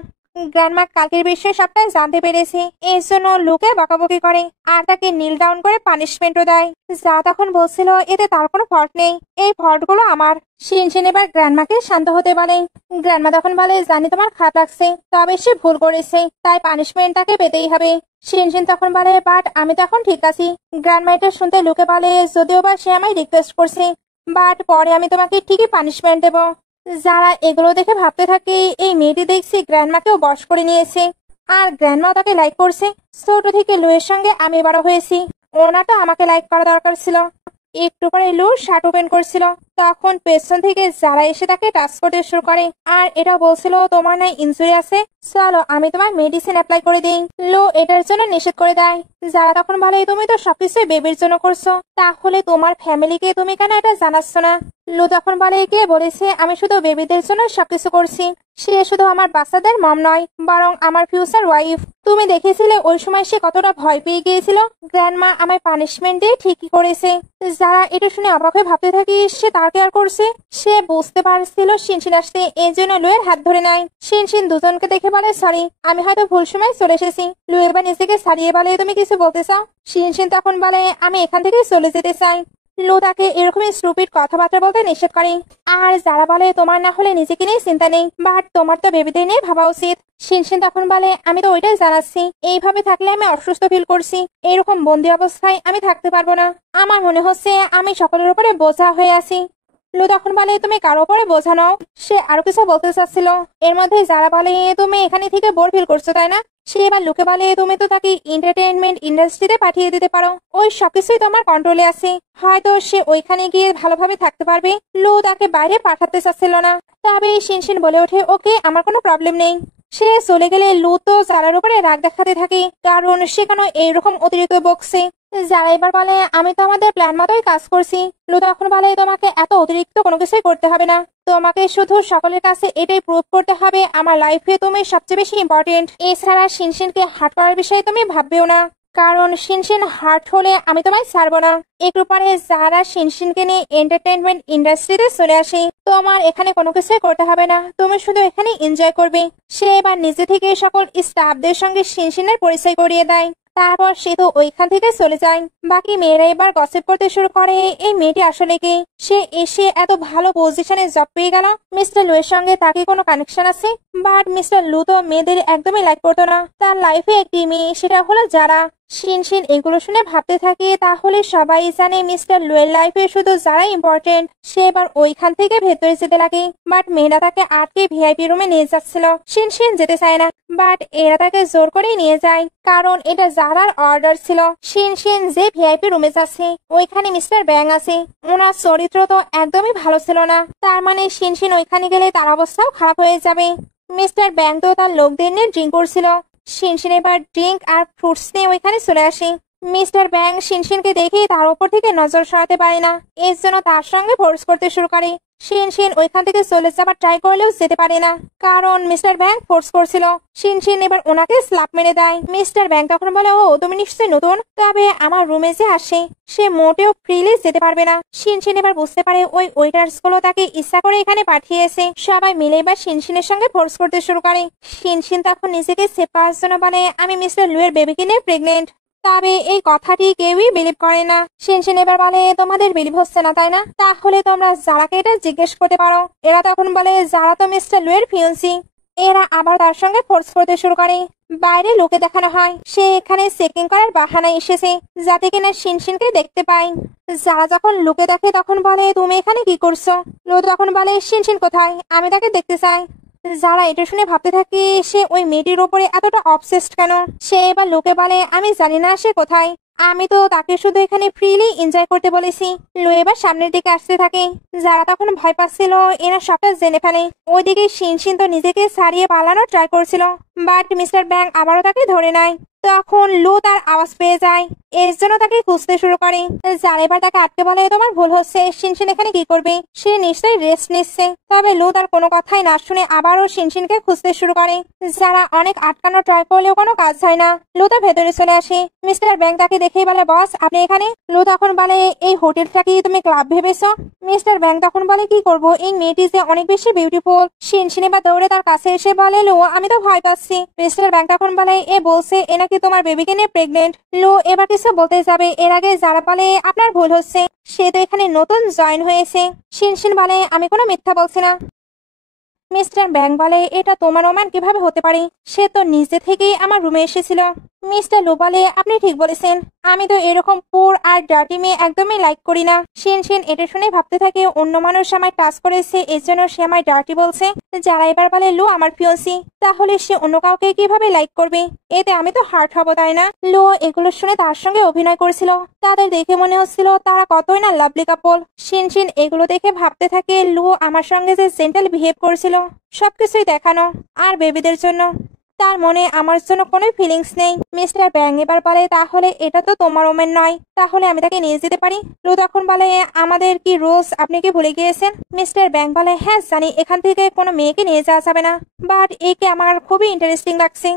গ্র্যান্ডমা কালকের বিষয়ে সবটাই জানতে পেরেছে, এর জন্য লুকে বকাবকি করে আর তাকে নীল ডাউন করে পানিশমেন্টও দেয়। যা তখন বলছিল এতে তার কোনো ফল্ট নেই, এই ফল্টগুলো আমার। শিনশিন এবার গ্র্যান্ডমাকে শান্ত হতে বলে। গ্র্যান্ডমা তখন বলে জানি তোমার খারাপ লাগছে, তবে সে ভুল করেছে, তাই পানিশমেন্ট তাকে পেতেই হবে। শিনশিন তখন বলে বাট আমি তখন ঠিক আছি। গ্র্যান্ডমা এটা শুনতে লুকে বলে যদিও বা সে আমায় রিকোয়েস্ট করছে, বাট পরে আমি তোমাকে ঠিকই পানিশমেন্ট দেবো। যারা এগুলো দেখে ভাবতে থাকে এই মেয়েটি দেখছি গ্র্যান্ডমাকেও বশ করে নিয়েছে, আর গ্র্যান্ডমা তাকে লাইক করছে। ছোট থেকে লুয়ের সঙ্গে আমি বড় হয়েছি, ওনাটা আমাকে লাইক করা দরকার ছিল। একটু পরে লু শার্ট ওপেন করছিল, তখন পেছন থেকে যারা এসে তাকে টাচ করতে শুরু করে আর এটা বলছিল তোমার নাই ইনজুরি আছে, চলো আমি তোমার মেডিসিন অ্যাপ্লাই করে দিই। লু এটার জন্য নিষেধ করে দেয়। যারা তখন বলে তুমি তো সবকিছু বেবির জন্য করছো, তাহলে তোমার ফ্যামিলিকে তুমি কেন এটা জানাচ্ছ না। লু তখন বলে কে বলেছে আমি শুধু বেবিদের জন্য সবকিছু করছি, সে শুধু আমার বাচ্চাদের মম নয় বরং আমার ফিউচার ওয়াইফ। তুমি দেখেছিলে ওই সময় সে কতটা ভয় পেয়ে গিয়েছিল। গ্র্যান্ডমা আমায় পানিশমেন্ট দিয়ে ঠিকই করেছে। যারা এটা শুনে অবাক হয়ে ভাবতে থাকি সে তার কেয়ার করছে। সে বুঝতে পারছিল শিনশিন আসতে, এই জন্য লুয়ের হাত ধরে নেয়। শিনশিন দুজনকে দেখে বলে সরি, আমি হয়তো ভুল সময় চলে এসেছি। লু এবার নিজেকে সারিয়ে বলে তুমি কিছু বলতে চাও। শিনশিন তখন বলে আমি এখান থেকে চলে যেতে চাই। লু তাকে এরকমই স্টুপিড কথাবার্তা বলতে নিষেধ করে, আর যারা বলে তোমার না হলে নিজেকে নিয়ে চিন্তা নেই, বাট তোমার তো বেবিদের নিয়ে ভাবা উচিত। শিনশিন তখন বলে আমি তো ওইটাই জানাচ্ছি, এইভাবে থাকলে আমি অসুস্থ ফিল করছি, এরকম বন্দি অবস্থায় আমি থাকতে পারবো না, আমার মনে হচ্ছে আমি সকলের উপরে বোঝা হয়ে আছি। লু তখন বলে তুমি কারো উপরে বোঝা নাও। সে আরো কিছু বলতে চাচ্ছিল, এর মধ্যে যারা বলে তুমি এখানে থেকে বোর ফিল করছো তাই না। সে এবার লুকে বলে তুমি তো তাকে এন্টারটেইনমেন্ট ইন্ডাস্ট্রিতে পাঠিয়ে দিতে পারো, ওই সবকিছুই তোমার কন্ট্রোলে আছে, হয়তো সে ওইখানে গিয়ে ভালোভাবে থাকতে পারবে। লু তাকে বাইরে পাঠাতে চাচ্ছিল না, তবে শিনশিন বলে ওঠে ওকে আমার কোনো প্রবলেম নেই। সে চলে গেলে লু তো যারার উপরে রাগ দেখাতে থাকে, কারণ সে কেন এইরকম অতিরিক্ত বকছে। যারা এবার বলে আমি তো আমাদের প্ল্যান মতোই কাজ করছি। লু তখন বলে তোমাকে এত অতিরিক্ত কোনো কিছুই করতে হবে না, তোমাকে শুধু সকলের কাছে এটাই প্রুভ করতে হবে আমার লাইফে তুমি সবচেয়ে বেশি ইম্পর্টেন্ট। এছাড়া শিনশিনকে হার্ট করার বিষয়ে তুমি ভাববেও না। কারণ শিনশিন হার্ট হলে আমি তোমায় ছাড়বো না। একটু পরে যারা শিনশিনকে নিয়ে এন্টারটেনমেন্ট ইন্ডাস্ট্রিতে চলে আসে। তোমার এখানে কোনো কিছুই করতে হবে না, তুমি শুধু এখানে এনজয় করবে। সে এবার নিজে থেকে সকল স্টাফদের সঙ্গে শিনশিনের পরিচয় করিয়ে দেয়। তারপর সে তো ওইখান থেকে চলে যায়। বাকি মেয়েরা এবার গসিপ করতে শুরু করে এই মেয়েটি আসলে কি, সে এসে এত ভালো পজিশনে জব পেয়ে গেল। মিস্টার লুয়ের সঙ্গে তাকে কোনো কানেকশন আছে? বাট মিস্টার লু তো মেয়েদের একদমই লাইক করতো না। তার লাইফে একটি মেয়ে, সেটা হলো যারা। শিনশিন এগুলো শুনে ভাবতে থাকে তাহলে সবাই জানে মিস্টার লুয়ের লাইফে শুধু যারা ইম্পর্টেন্ট। সে এবার ওইখান থেকে ভেতরে যেতে লাগে। বাট মেয়েরা তাকে আটকে ভিআইপি রুমে নিয়ে যাচ্ছিল। শিনশিন যেতে চায় না, বাট এরা তাকে জোর করেই নিয়ে যায়, কারণ এটা জারার অর্ডার ছিল। শিনশিন যে ভিআইপি রুমে যাচ্ছে ওইখানে মিস্টার ব্যাং আছে। ওনার চরিত্র তো একদমই ভালো ছিল না, তার মানে শিনশিন ওইখানে গেলে তার অবস্থাও খারাপ হয়ে যাবে। মিস্টার ব্যাং তো তার লোকদের নিয়ে ড্রিঙ্ক করছিল। শিনশিন এবার ড্রিঙ্ক আর ফ্রুটস নিয়ে ওইখানে চলে আসে। মিস্টার ব্যাং শিনশিনকে দেখে তার উপর থেকে নজর সরাতে পারে না, এর জন্য তার সঙ্গে ফোর্স করতে শুরু করে। শিনশিন ওইখান থেকে চলে যাবার ট্রাই করলেও যেতে পারে না, কারণ মিস্টার ব্যাং ফোর্স করছিল। শিনশিন এবার ওনাকে স্ল্যাপ মেরে দেয়। মিস্টার ব্যাং তখন বলে, ও তুমি নিশ্চয়ই নতুন, তবে আমার রুমে যে আসে সে মোটেও ফ্রিলি যেতে পারবে না। শিনশিন এবার বুঝতে পারে ওই ওয়েটার্স গুলো তাকে ইচ্ছা করে এখানে পাঠিয়েছে। সবাই মিলে এবার শিনশিনের সঙ্গে ফোর্স করতে শুরু করে। শিনশিন তখন নিজেকে সেভ করার জন্য বলে, আমি মিস্টার লুয়ের বেবিকে নিয়ে প্রেগনেন্ট। তবে এই কথাটি কেউই বিলিভ করে না। শিনশিন এবার বলে, তোমাদের বিলিভ হচ্ছে না তাই না, তাহলে তোমরা যারাকে এটা জিজ্ঞেস করতে পারো। এরা তখন বলে, যারা তো মিস্টার লুয়ের ফিয়ন্সি। এরা আবার তার সঙ্গে ফোর্স করতে শুরু করে। বাইরে লোকে দেখানো হয় সে এখানে চেকিং করার বাহানায় এসেছে, যাতে কিনা শিনশিনকে দেখতে পায়। যারা যখন লোকে দেখে তখন বলে, তুমি এখানে কি করছো? লো তখন বলে, শিনশিন কোথায়, আমি তাকে দেখতে চাই। যারা এটা শুনে ভাবতে থাকে সে ওই মেয়েটির ওপরে এতটা অবসেসড কেন। সে এবার লোকে বলে, আমি জানি না সে কোথায়, আমি তো তাকে শুধু এখানে ফ্রিলি এনজয় করতে বলেছি। লো এবার সামনের দিকে আসতে থাকে। যারা তখন ভয় পাচ্ছিল এরা সবটা জেনে ফেলে। ওইদিকে শিনশিন তো নিজেকে ছাড়িয়ে পালানোর ট্রাই করছিল, বাট মিস্টার ব্যাং আবারও তাকে ধরে নেয়। তখন লো তার আওয়াজ পেয়ে যায়, এর জন্য তাকে খুঁজতে শুরু করে। যারা এবার তাকে আটকে বলে, তোমার ভুল হচ্ছে, শিনশিন এখানে কি করবে, সে নিশ্চয়ই রেস্ট নিচ্ছে। তবে লো তার কোনো কথাই না শুনে আবারও শিনশিনকে খুঁজতে শুরু করে। যারা অনেক আটকানো ট্রাই করলেও কোনো কাজ হয় না। লো তার ভেতরে চলে আসে। মিস্টার ব্যাং তাকে দেখেই বলে, বস আপনি এখানে? লো তখন বলে, এই হোটেলটা কি তুমি ক্লাব ভেবেছো? মিস্টার ব্যাং তখন বলে, কি করবো, এই মেয়েটি যে অনেক বেশি বিউটিফুল। শিনশিন এবার দৌড়ে তার কাছে এসে বলে, লো আমি তো ভয় পাচ্ছি। মিস্টার ব্যাং তখন বলে, এ বলছে এ নাকি তোমার বেবিকে নিয়ে প্রেগনেন্ট। লো এবার কিছু বলতে যাবে এর আগে যারা বলে, আপনার ভুল হচ্ছে, সে তো এখানে নতুন জয়েন হয়েছে। শিনশিন বলে, আমি কোনো মিথ্যা বলছি না। মিস্টার ব্যাং বলে, এটা তোমার ওমান কিভাবে হতে পারে, সে তো নিজে থেকেই আমার রুমে এসেছিল। মিস্টার লু বলে, আপনি ঠিক বলেছেন, আমি তো এরকম পুর আর ডার্টি মেয়ে একদমই লাইক করি না। শিনশিন এটা শুনে ভাবতে থাকে অন্য মানুষ আমায় টাচ করেছে এর জন্য সে আমায় ডার্টি বলছে। যারা এবার বলে, লু আমার ফিয়ন্সি, তাহলে সে অন্য কাউকে কিভাবে লাইক করবে, এতে আমি তো হার্ট হব তাই না। লু এগুলো শুনে তার সঙ্গে অভিনয় করছিল, তাদের দেখে মনে হচ্ছিল তারা কতই না লাভলি কাপল। শিনশিন এগুলো দেখে ভাবতে থাকে লু আমার সঙ্গে যে জেন্টাল বিহেভ করেছিল সবকিছুই দেখানো, আর বেবিদের জন্য। তার মনে আমার জন্য কোনো ফিলিংস নেই। মিস্টার ব্যাং এবার বলে, তাহলে এটা তো তোমার ওমেন নয়, তাহলে আমি তাকে নিয়ে যেতে পারি। লু তখন বলে, আমাদের কি রোজ আপনি কি ভুলে গিয়েছেন? মিস্টার ব্যাং বলে, হ্যাঁ জানি এখান থেকে কোনো মেয়েকে নিয়ে যাওয়া যাবে না, বাট একে আমার খুবই ইন্টারেস্টিং লাগছে।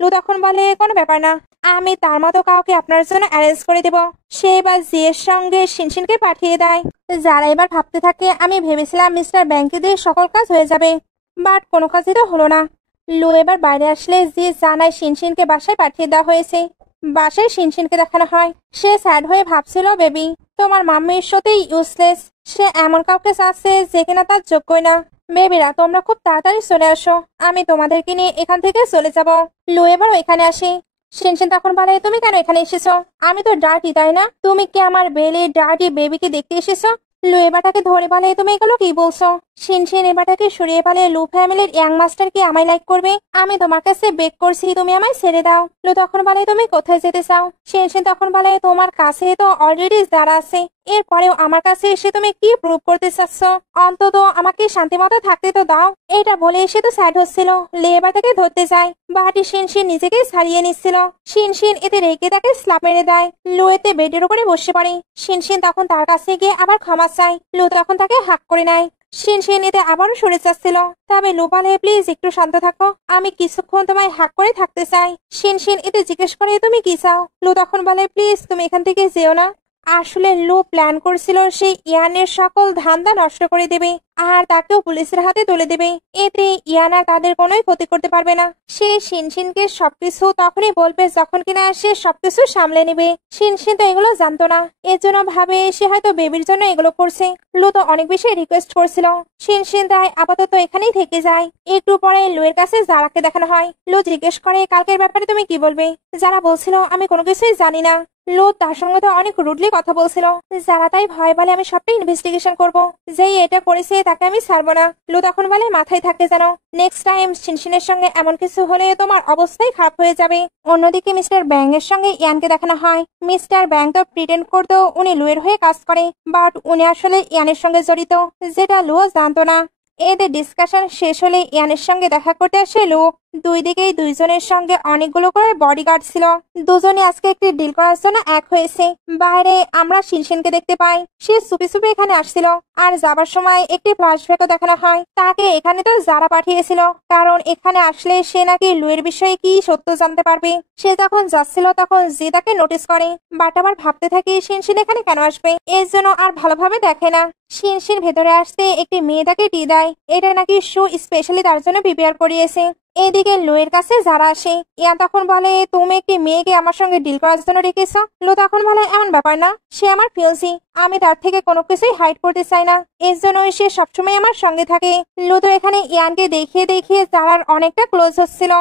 লু তখন বলে, কোনো ব্যাপার না, আমি তার মতো কাউকে আপনার জন্য অ্যারেঞ্জ করে দেব। সে এবার জিয়ের সঙ্গে শিনশিনকে পাঠিয়ে দেয়। যারা এবার ভাবতে থাকে, আমি ভেবেছিলাম মিস্টার ব্যাংকে দিয়ে সকল কাজ হয়ে যাবে, বাট কোনো কাজই তো হলো না। লু এবার বাইরে আসলে যে জানায় শিনশিনকে বাসায় পাঠিয়ে দেওয়া হয়েছে। বাসায় শিনশিনকে দেখানো হয় সে স্যাড হয়ে ভাবছিল, বেবি তোমার মাম্মির সত্যিই ইউজলেস, সে এমন কাউকে চাচ্ছে যে কিনা তার যোগ্যই না। বেবিরা তোমরা খুব তাড়াতাড়ি চলে আসো, আমি তোমাদেরকে নিয়ে এখান থেকে চলে যাব। লু এবার এখানে আসি। শিনশিন তখন বলে, তুমি কেন এখানে এসেছো? আমি তো ডার্টি তাই না, তুমি কি আমার বেলে ডার্টি বেবিকে দেখতে এসেছো? লু এবার তাকে ধরে বলে, তুমি এগুলো কি বলছো? শিনশিন এবার তাকে সরিয়ে বলে, লু ফ্যামিলির ইয়াং মাস্টার কি আমায় লাইক করবে? আমি তোমার কাছে বেক করছি, তুমি আমায় ছেড়ে দাও। লু তখন বলে, তুমি কোথায় যেতে চাও? শিনশিন তখন বলে, তোমার কাছে তো অলরেডি যারা আছে, এরপরেও আমার কাছে এসে তুমি কি প্রুভ করতে চাচ্ছ? অন্তত আমাকে শান্তি মতো থাকতে তো দাও। এটা বলে এসে তো স্যাড হচ্ছিল। লে এবার তাকে ধরতে যায়, বাহাটি শিনশিন নিজেকে ছাড়িয়ে নিচ্ছিল। শিনশিন এতে রেগে তাকে স্ল্যাপ মেরে দেয়। লু এতে বেডের উপরে বসে পড়ে। শিনশিন তখন তার কাছে গিয়ে আবার ক্ষমা চায়। লু তখন তাকে হাক করে নেয়। শিনশিন এতে আবারও সরে যাচ্ছিল। তবে লু বলে, প্লিজ একটু শান্ত থাকো, আমি কিছুক্ষণ তোমায় হাক করে থাকতে চাই। শিনশিন এতে জিজ্ঞেস করে, তুমি কি চাও? লু তখন বলে, প্লিজ তুমি এখান থেকে যেও না। আসলে লু প্ল্যান করছিল সে ইয়ানের সকল ধান্দা নষ্ট করে দেবে আর তাকেও পুলিশের হাতে তুলে দেবে। এতে ইয়ান আর তাদের কোনোই ক্ষতি করতে পারবে না। সে শিনশিনকে সবকিছু তখনই বলবে যখন কিনা সে সবকিছু সামলে নেবে। শিনশিন তো এগুলো জানতো না, এর জন্য ভাবে সে হয়তো বেবির জন্য এগুলো করছে। লু তো অনেক বেশি রিকোয়েস্ট করছিল। শিনশিন তাই আপাতত এখানেই থেকে যায়। একটু পরে লুয়ের কাছে জারাকে দেখানো হয়। লু জিজ্ঞেস করে, কালকের ব্যাপারে তুমি কি বলবে? যারা বলছিল, আমি কোনো কিছুই জানি না। লু তার সঙ্গে তো অনেক রুডলি কথা বলছিল। যারা তাই ভয় বলে, আমি সবটাই ইনভেস্টিগেশন করব, যেই এটা করেছে তাকে আমি ছাড়বো না। লু তখন বলে, মাথায় থাকতে জানো, নেক্সট টাইম শিনশিনের সঙ্গে এমন কিছু হলে তোমার অবস্থাই খারাপ হয়ে যাবে। অন্যদিকে মিস্টার ব্যাং এর সঙ্গে ইয়ানকে দেখানো হয়। মিস্টার ব্যাং তো প্রিটেন্ড করতো উনি লুয়ের হয়ে কাজ করে, বাট উনি আসলে ইয়ানের সঙ্গে জড়িত, যেটা লুও জানতো না। এদের ডিসকাশন শেষ হলে ইয়ানের সঙ্গে দেখা করতে আসে লু। দুই দিকেই দুইজনের সঙ্গে অনেকগুলো করে বডিগার্ড ছিল। দুজনে আজকে একটি ডিল করার জন্য এক হয়েছে। বাইরে আমরা শিনশিনকে দেখতে পাই, সে চুপি চুপি এখানে আসছিল। আর যাবার সময় একটি ফ্ল্যাশব্যাকও দেখানো হয়। তাকে এখানে তো যারা পাঠিয়েছিল, কারণ এখানে আসলে সে নাকি লুয়ের বিষয়ে কি সত্য জানতে পারবে। সে যখন যাচ্ছিল তখন যে তাকে নোটিস করে, বাট আবার ভাবতে থাকে শিনশিন এখানে কেন আসবে, এর জন্য আর ভালোভাবে দেখে না। শিনশিন ভেতরে আসতে একটি মেয়ে তাকে টি দেয়, এটা নাকি শু স্পেশালি তার জন্য প্রিপেয়ার করিয়েছে। এদিকে লুয়ের কাছে যারা আসে, ইয়ান তখন বলে, তুমি একটি মেয়েকে আমার সঙ্গে ডিল করার জন্য রেখেছ। লু তখন বলে, এমন ব্যাপার না, সে আমার ফিয়ান্সি, আমি তার থেকে কোনো কিছুই হাইড করতে চাই না, এর জন্যই সে সবসময় আমার সঙ্গে থাকে। লু তো এখানে ইয়ানকে দেখিয়ে দেখিয়ে যারার অনেকটা ক্লোজ হচ্ছিল,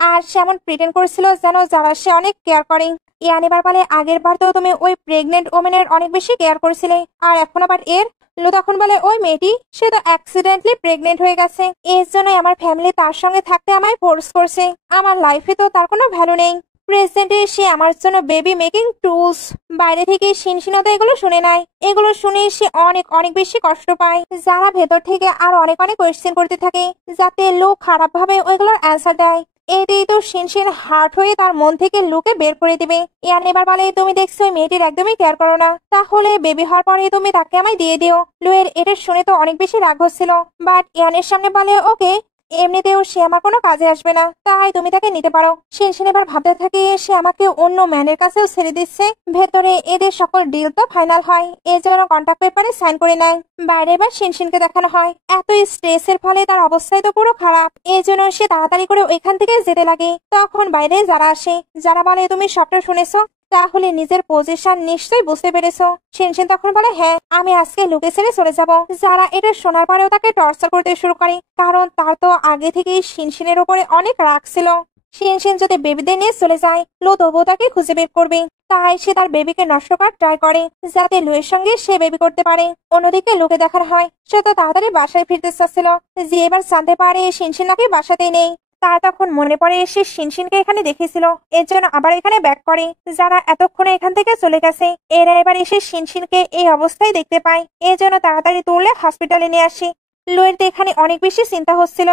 আর সে এমন প্রিটেন্ড করছিল যেন যারা সে অনেক কেয়ার করে। ইয়ান এবার বলে, আগের বার তো তুমি ওই প্রেগনেন্ট ওমেনের অনেক বেশি কেয়ার করেছিলে, আর এখন আবার এর? লু তখন বলে, ওই মেয়েটি সে তো অ্যাক্সিডেন্টলি প্রেগনেন্ট হয়ে গেছে, এর জন্যই আমার ফ্যামিলি তার সঙ্গে থাকতে আমায় ফোর্স করছে। আমার লাইফে তো তার কোনো ভ্যালু নেই। প্রেজেন্টে সে আমার জন্য বেবি মেকিং টুলস। বাইরে থেকে শিনশিনতা এগুলো শুনে নেয়। এগুলো শুনে সে অনেক অনেক বেশি কষ্ট পায়। যারা ভেতর থেকে আর অনেক অনেক কোয়েশ্চেন করতে থাকে, যাতে লোক খারাপ ভাবে ওইগুলোর অ্যান্সার দেয়। এতেই তো শিনশিন হার্ট হয়ে তার মন থেকে লুকে বের করে দিবে। ইয়ান এবার বলে, তুমি দেখছো ওই মেয়েটির একদমই কেয়ার করো না, তাহলে বেবি হওয়ার পরে তুমি তাকে আমায় দিয়ে দিও। লুয়ের এটা শুনে তো অনেক বেশি রাগ হচ্ছিল, বাট ইয়ানের সামনে বলে, ওকে, এমনিতেও সে আমার কোনো কাজে আসবে না, তাই তুমি তাকে নিতে পারো। শিনশিন এবার ভাবতে থাকে সে আমাকে অন্য ম্যানের কাছেও ছেড়ে দিচ্ছে। ভেতরে এদের সকল ডিল তো ফাইনাল হয়, এর জন্য কন্ট্রাক্ট পেপারে সাইন করে নেয়। বাইরে এবার শিনশিনকে দেখানো হয়। এত স্ট্রেসের ফলে তার অবস্থায় তো পুরো খারাপ, এর জন্য সে তাড়াতাড়ি করে ওইখান থেকে যেতে লাগে। তখন বাইরে যারা আসে, যারা বলে, তুমি সবটা শুনেছো, তাহলে নিজের পজিশন নিশ্চয়ই বুঝতে পেরেছো। শিনশিন তখন বলে, হ্যাঁ, আমি আজকে লুকে ছেড়ে চলে যাব। যারা এটা শোনার পরেও তাকে টর্চার করতে শুরু করে, কারণ তার তো আগে থেকেই শিনশিনের উপরে অনেক রাগ ছিল। শিনশিন যদি বেবিদের নিয়ে চলে যায়, লু তবুও তাকে খুঁজে বের করবে। তাই সে তার বেবিকে নষ্ট করার ট্রাই করে, যাতে লুয়ের সঙ্গে সে বেবি করতে পারে। অন্যদিকে লুকে দেখার হয় সে তো তাড়াতাড়ি বাসায় ফিরতে চাচ্ছিল, যে এবার জানতে পারে শিনশিন নাকি বাসাতেই নেই। তার তখন মনে পড়ে সে শিনশিনকে এখানে দেখেছিল, এর জন্য আবার এখানে ব্যাক করে। যারা এতক্ষণে এখান থেকে চলে গেছে, এরা এবার এসে শিনশিনকে এই অবস্থায় দেখতে পায়, এর জন্য তাড়াতাড়ি তুললে হসপিটালে নিয়ে আসে। লুয়ের তো এখানে অনেক বেশি চিন্তা হচ্ছিল।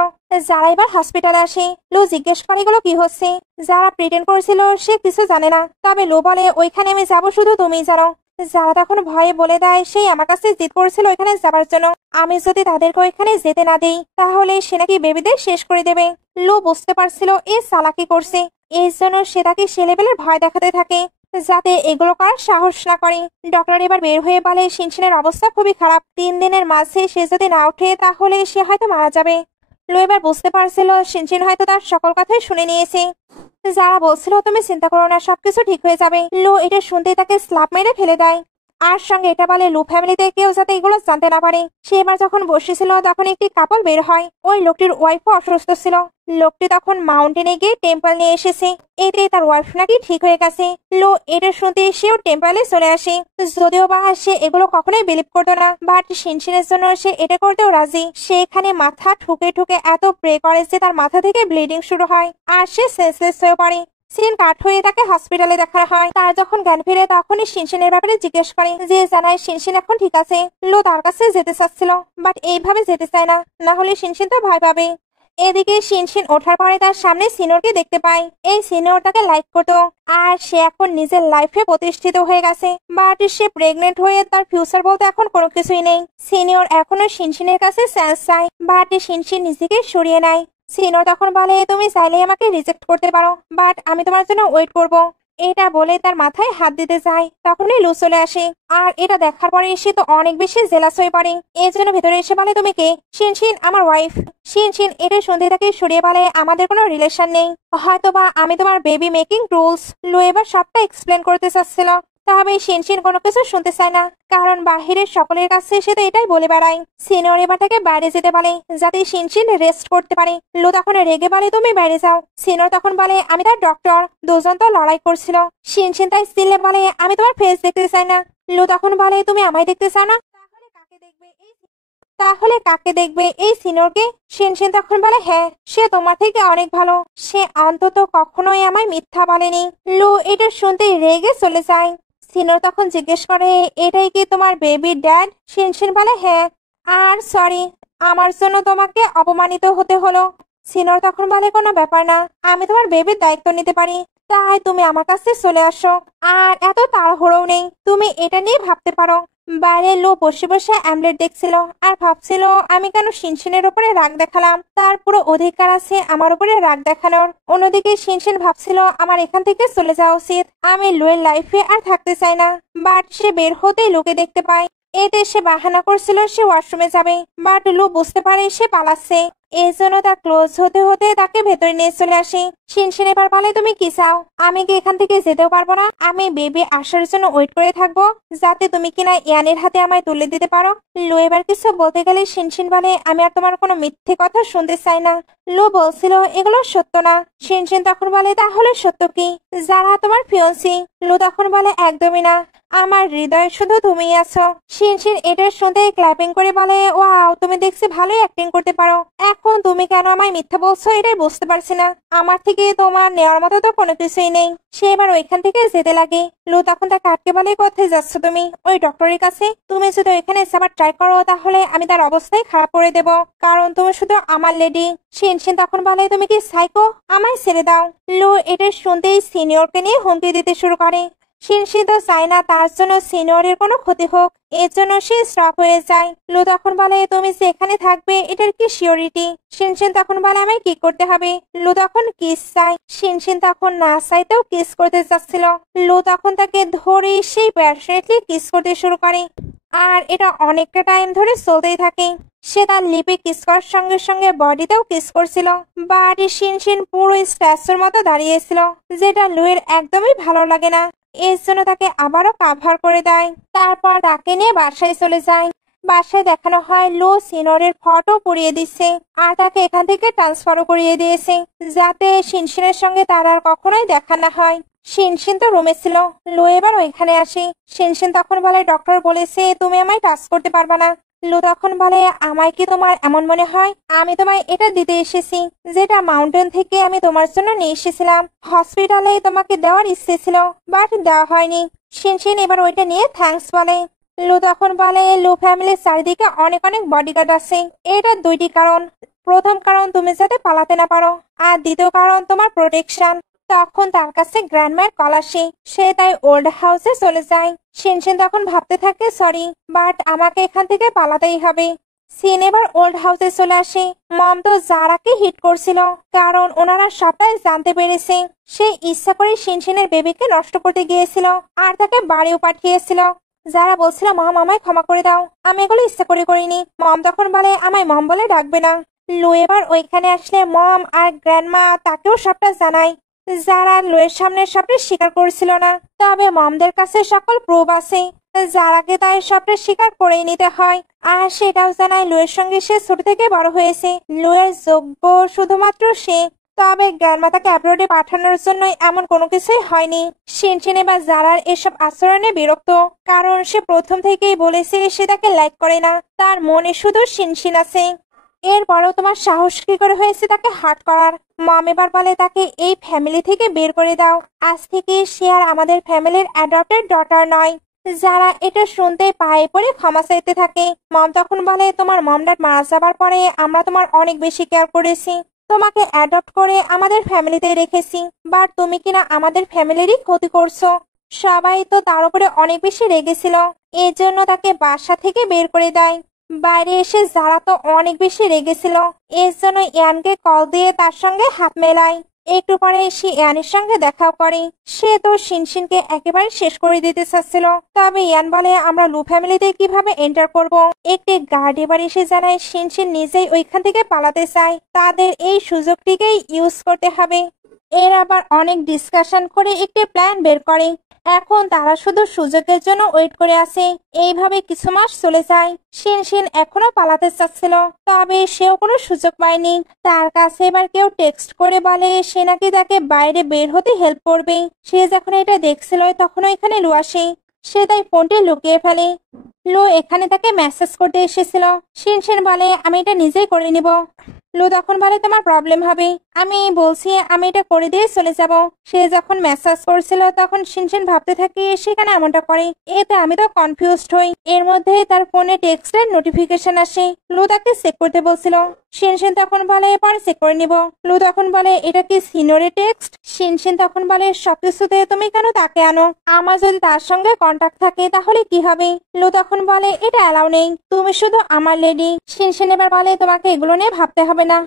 যারা এবার হসপিটালে আসে, লু জিজ্ঞেস করে এগুলো কি হচ্ছে। যারা প্রিটেন্ড করেছিল সে কিছু জানে না, তবে লু বলে, ওইখানে আমি যাবো শুধু তুমিই জানো। যারা তখন ভয়ে বলে দেয় সেই আমার কাছে জিদ করেছিল ওইখানে যাবার জন্য, আমি যদি তাদেরকে ওইখানে যেতে না দেই তাহলে সে নাকি বেবিদের শেষ করে দেবে। লু বুঝতে পারছিল এ চালাকি করছে, এই জন্য সে তাকে সে লেভেলের ভয় দেখাতে থাকে, যাতে এগুলো করার সাহস না করে। ডক্টর এবার বের হয়ে বলে, শিনশিনের অবস্থা খুবই খারাপ, 3 দিনের মাঝে সে যদি না ওঠে তাহলে সে হয়তো মারা যাবে। লু এবার বুঝতে পারছিল শিনশিন হয়তো তার সকল কথাই শুনে নিয়েছে। যারা বলছিল, তুমি চিন্তা করো না, সবকিছু ঠিক হয়ে যাবে। লু এটা শুনতেই তাকে স্ল্যাপ মেরে ফেলে দেয়। আর সঙ্গে এটা বলে, লু ফ্যামিলিতে কেউ যাতে এগুলো জানতে না পারে। সে এবার যখন বসেছিল তখন একটি কাপল বের হয়, ওই লোকটির ওয়াইফও অসুস্থ ছিল। লোকটি তখন মাউন্টেনে গিয়ে টেম্পল নিয়ে এসেছে, এতে তার ওয়াইফ নাকি ঠিক হয়ে গেছে। লু এটা শুনতে সেও টেম্পলে চলে আসে, যদিও বা সে এগুলো কখনোই বিলিভ করতো না, বাট শিনশিনের জন্য সে এটা করতেও রাজি। সে এখানে মাথা ঠুকে ঠুকে এত প্রে করে যে তার মাথা থেকে ব্লিডিং শুরু হয়, আর সে সেন্সলেস হয়ে পড়ে। সিন কাট হয়ে তাকে হসপিটালে দেখা হয়। তার যখন জ্ঞান ফিরে তখনই শিনশিনের ব্যাপারে জিজ্ঞেস করে, যে জানায় শিনশিন এখন ঠিক আছে। লু তার কাছে যেতে চাচ্ছিল, বাট এইভাবে যেতে চায় না, না হলে শিনশিন তো ভয় পাবে। এদিকে শিনশিন ওঠার পরে তার সামনে সিনিয়রকে দেখতে পায়। এই সিনিয়র তাকে লাইক করতো আর সে এখন নিজের লাইফে প্রতিষ্ঠিত হয়ে গেছে, বাট সে প্রেগনেন্ট হয়ে তার ফিউচার বলতে এখন কোনো কিছুই নেই। সিনিয়র এখনো শিনশিনের কাছে চান্স চায়, বাট শিনশিন নিজেকে সরিয়ে নেয়। সিনিয়র তখন বলে, তুমি চাইলে আমাকে রিজেক্ট করতে পারো, বাট আমি তোমার জন্য ওয়েট করব। এটা বলে তার মাথায় হাত দিতে যায়, তখনই লু চলে আসে। আর এটা দেখার পরে সে তো অনেক বেশি জেলাস হয়ে পড়ে। এর জন্য ভেতরে এসে বলে, তুমি কে? শিনশিন আমার ওয়াইফ। শিনশিন এটা শুনতে তাকে সরিয়ে বলে, আমাদের কোনো রিলেশন নেই, হয়তোবা আমি তোমার বেবি মেকিং রুলস। লু এবার সবটা এক্সপ্লেন করতে চাচ্ছিল, তবে শিনশিন কোনো কিছু শুনতে চায় না, কারণ বাহিরের সকলের কাছে সে তো এটাই বলে বেড়ায়। সিনিয়র এবার তাকে বাইরে যেতে বলে যাতে শিনশিন রেস্ট করতে পারে। লু তখন রেগে বলে, তুমি বাইরে যাও। সিনিয়র তখন বলে, আমি তার ডক্টর, দুজন তো লড়াই করছিল। শিনশিন তাই স্টিলে বলে, আমি তোমার ফেস দেখতে চাই না। লু তখন বলে, তুমি আমায় দেখতে চাও না, তাহলে কাকে দেখবে? এই সিনিয়রকে। শিনশিন তখন বলে, হ্যাঁ, সে তোমার থেকে অনেক ভালো, সে অন্তত কখনোই আমায় মিথ্যা বলেনি। লু এটা শুনতেই রেগে চলে যায়। সিনিয়র তখন জিজ্ঞেস করে, এটাই কি তোমার বেবির ড্যাড? শিনশিন বলে, হ্যাঁ, আর সরি, আমার জন্য তোমাকে অপমানিত হতে হলো। সিনিয়র তখন বলে, কোনো ব্যাপার না, আমি তোমার বেবির দায়িত্ব নিতে পারি, তাই তুমি আমার কাছে চলে আসো। আর এত তাড়াহুড়োও নেই, তুমি এটা নিয়ে ভাবতে পারো। বাইরে লো বসে বসে অ্যামলেট দেখছিল আর ভাবছিল, আমি কেন শিনশিনের উপরে রাগ দেখালাম, তার পুরো অধিকার আছে আমার উপরে রাগ দেখানোর। অন্যদিকে শিনশিন ভাবছিল, আমার এখান থেকে চলে যাওয়া উচিত, আমি লোয়ের লাইফে আর থাকতে চাই না। বাট সে বের হতেই লোকে দেখতে পায়। এতে সে বাহানা করছিল সে ওয়াশরুমে যাবে, বাট লু বুঝতে পারে সে পালাচ্ছে। এই জন্য তার ক্লোজ হতে হতে তাকে ভেতরে নিয়ে চলে আসে। শিনশিন এবার বলে, তুমি কি চাও? আমি কি এখান থেকে যেতেও পারবো না? আমি বেবি আসার জন্য ওয়েট করে থাকবো, যাতে তুমি কিনা ইয়ানের হাতে আমায় তুলে দিতে পারো। লু এবার কিছু বলতে গেলে শিনশিন বলে, আমি আর তোমার কোনো মিথ্যে কথা শুনতে চাই না। লু বলছিল এগুলো সত্য না। শিনশিন তখন বলে, তাহলে সত্য কি? যারা তোমার ফিয়ন্সি। লু তখন বলে, একদমই না, আমার হৃদয়ে শুধু তুমিই আছো। শিনশিন এটা শুনতে ক্ল্যাপিং করে বলে, ওয়াও, তুমি দেখছি ভালোই অ্যাক্টিং করতে পারো। এখন তুমি কেন আমায় মিথ্যা বলছো এটাই বুঝতে পারছি না। আমার থেকে তোমার নেওয়ার মতো তো কোনো কিছুই নেই। সে এবার ওইখান থেকে যেতে লাগে। লু তখন তাকে আটকে বলে, কোথায় যাচ্ছ তুমি? ওই ডক্টরের কাছে। তুমি যদি ওইখানে যাবার ট্রাই করো তাহলে আমি তার অবস্থায় খারাপ করে দেব, কারণ তুমি শুধু আমার লেডি। শিনশিন তখন বলে, তুমি কি সাইকো? আমায় ছেড়ে দাও। লু এটা শুনতেই সিনিয়রকে নিয়ে হুমকি দিতে শুরু করে। শিনশিন তো চায় না তার জন্য সিনিয়রের কোনো ক্ষতি হোক, এর জন্য সে স্টপ হয়ে যায়। লু তখন বলে, তুমি যে এখানে থাকবে এটার কি সিওরিটি? শিনশিন তখন বলে, আমায় কি করতে হবে? লু তখন কিস চায়। শিনশিন তখন না চাইতেও কিস করতে চাচ্ছিল। লু তখন তাকে ধরে সেই প্যাশনেটলি কিস করতে শুরু করে, আর এটা অনেকটা টাইম ধরে চলতেই থাকে। সে তার লিপে কিস করার সঙ্গে সঙ্গে বডিতেও কিস করছিল, বাট শিনশিন পুরো স্ট্যাচুর মতো দাঁড়িয়েছিল, যেটা লুয়ের একদমই ভালো লাগে না। এর জন্য তাকে আবারও কাভার করে দেয়, তারপর তাকে নিয়ে বাসায় চলে যায়। বাসায় দেখানো হয় লু সিনিয়রের ফটো পুড়িয়ে দিচ্ছে, আর তাকে এখান থেকে ট্রান্সফারও করিয়ে দিয়েছে, যাতে শিনশিনের সঙ্গে তার আর কখনোই দেখা না হয়। শিনশিন তো রুমে ছিল, লু এবার ওইখানে আসে। শিনশিন তখন বলে, ডক্টর বলেছে তুমি আমায় টাচ করতে পারবা না। লু তখন বলে, আমায় কি তোমার এমন মনে হয়? আমি তোমায় এটা দিতে এসেছি, যেটা মাউন্টেন থেকে আমি তোমার জন্য নিয়ে এসেছিলাম। হসপিটালে তোমাকে দেওয়ার ইচ্ছে ছিল, বাট দেওয়া হয়নি। শিনশিন এবার ওইটা নিয়ে থ্যাঙ্কস বলে। লু তখন বলে, লু ফ্যামিলির চারিদিকে অনেক অনেক বডিগার্ড আছে। এটা দুইটি কারণ, প্রথম কারণ তুমি যাতে পালাতে না পারো, আর দ্বিতীয় কারণ তোমার প্রোটেকশন। তখন তার কাছে গ্র্যান্ডমার কল আসে, সে তাই ওল্ড হাউসে চলে যায়। শিনশিন তখন ভাবতে থাকে, সরি, বাট আমাকে এখান থেকে পালাতেই হবে। সিন এবার ওল্ড হাউসে চলে আসে। মম তো জারাকে হিট করছিল, কারণ ওনারা সবটাই জানতে পেরেছে সে ইচ্ছা করে শিনশিনের বেবিকে নষ্ট করতে গিয়েছিল, আর তাকে বাড়িও পাঠিয়েছিল। যারা বলছিল, মম আমায় ক্ষমা করে দাও, আমি এগুলো ইচ্ছা করে করিনি। মম তখন বলে, আমায় মম বলে ডাকবে না। লু এবার ওইখানে আসলে মম আর গ্র্যান্ডমা তাকেও সবটা জানায়। যারা লুয়ের সামনে সবটা স্বীকার করছিল না, তবে মমদের কাছে সকল প্রুফ আছে, যারাকে তাই সবটা স্বীকার করেই নিতে হয়। আর সেটাও জানায় লুয়ের সঙ্গে সে ছোট থেকে বড় হয়েছে, লুয়ের যোগ্য শুধুমাত্র সে। তবে গ্র্যান্ডমা তাকে অ্যাব্রোডে পাঠানোর জন্য এমন কোনো কিছুই হয়নি। শিনশিন বা জারার এসব আচরণে বিরক্ত, কারণ সে প্রথম থেকেই বলেছে সে তাকে লাইক করে না, তার মনে শুধু শিনশিন আছে। এরপরও তোমার সাহস কি করে হয়েছে তাকে হার্ট করার? মম এবার বলে, তাকে এই ফ্যামিলি থেকে বের করে দাও, আজ থেকে সে আর আমাদের ফ্যামিলির অ্যাডপ্টেড ডটার নয়। যারা এটা শুনতে পায়ে পড়ে ক্ষমা চাইতে থাকে। মম তখন বলে, তোমার মম ড্যাড মারা যাবার পরে আমরা তোমার অনেক বেশি কেয়ার করেছি, তোমাকে অ্যাডপ্ট করে আমাদের ফ্যামিলিতে রেখেছি, বাট তুমি কিনা আমাদের ফ্যামিলিরই ক্ষতি করছো। সবাই তো তার উপরে অনেক বেশি রেগেছিল, এর জন্য তাকে বাসা থেকে বের করে দেয়। বাইরে এসে যারা তো অনেক বেশি রেগেছিল, এর জন্য ইয়ানকে কল দিয়ে তার সঙ্গে হাত মেলায়। একটু পরে সে ইয়ানের সঙ্গে দেখাও করে। সে তো শিনশিনকে একেবারে শেষ করে দিতে চাচ্ছিল, তবে ইয়ান বলে, আমরা লু ফ্যামিলিতে কিভাবে এন্টার করব। একটি গার্ড এবার এসে জানায় শিনশিন নিজেই ওইখান থেকে পালাতে চায়, তাদের এই সুযোগটিকেই ইউজ করতে হবে। এর আবার অনেক ডিসকাশন করে একটি প্ল্যান বের করে। এখন তারা শুধু সুযোগের জন্য ওয়েট করে আছে। এইভাবে কিছু মাস চলে যায়। শিনশিন এখনো পালাতে চাচ্ছিল, তবে সেও কোনো সুযোগ পায়নি। তার কাছে এবার কেউ টেক্সট করে বলে সে নাকি তাকে বাইরে বের হতে হেল্প করবে। সে যখন এটা দেখছিল তখন এখানে লু আসে। সে তাই ফোনটি লুকিয়ে ফেলে। লু এখানে তাকে মেসেজ করতে এসেছিল। শিনশিন বলে, আমি এটা নিজেই করে নিব। লু তখন বলে, তোমার প্রবলেম হবে, আমি বলছি আমি এটা করে দিয়ে চলে যাব। সে যখন মেসেজ করছিল তখন শিনশিন ভাবতে থাকে সেখানে এমনটা করে, এতে আমি তো কনফিউজড হই। এর মধ্যে তার ফোনে টেক্সটের নোটিফিকেশন আসে। লু তাকে চেক করতে বলছিল। শিনশিন তখন বলে, পরে চেক করে নিব। লু তখন বলে, এটা কি সিনিয়রের টেক্সট? শিনশিন তখন বলে, সবকিছুতে তুমি কেন তাকে আনো? আমার যদি তার সঙ্গে কন্টাক্ট থাকে তাহলে কি হবে? লু তখন বলে, এটা অ্যালাউ নেই, তুমি শুধু আমার লেডি। শিনশিন এবার বলে, তোমাকে এগুলো নিয়ে ভাবতে হবে না।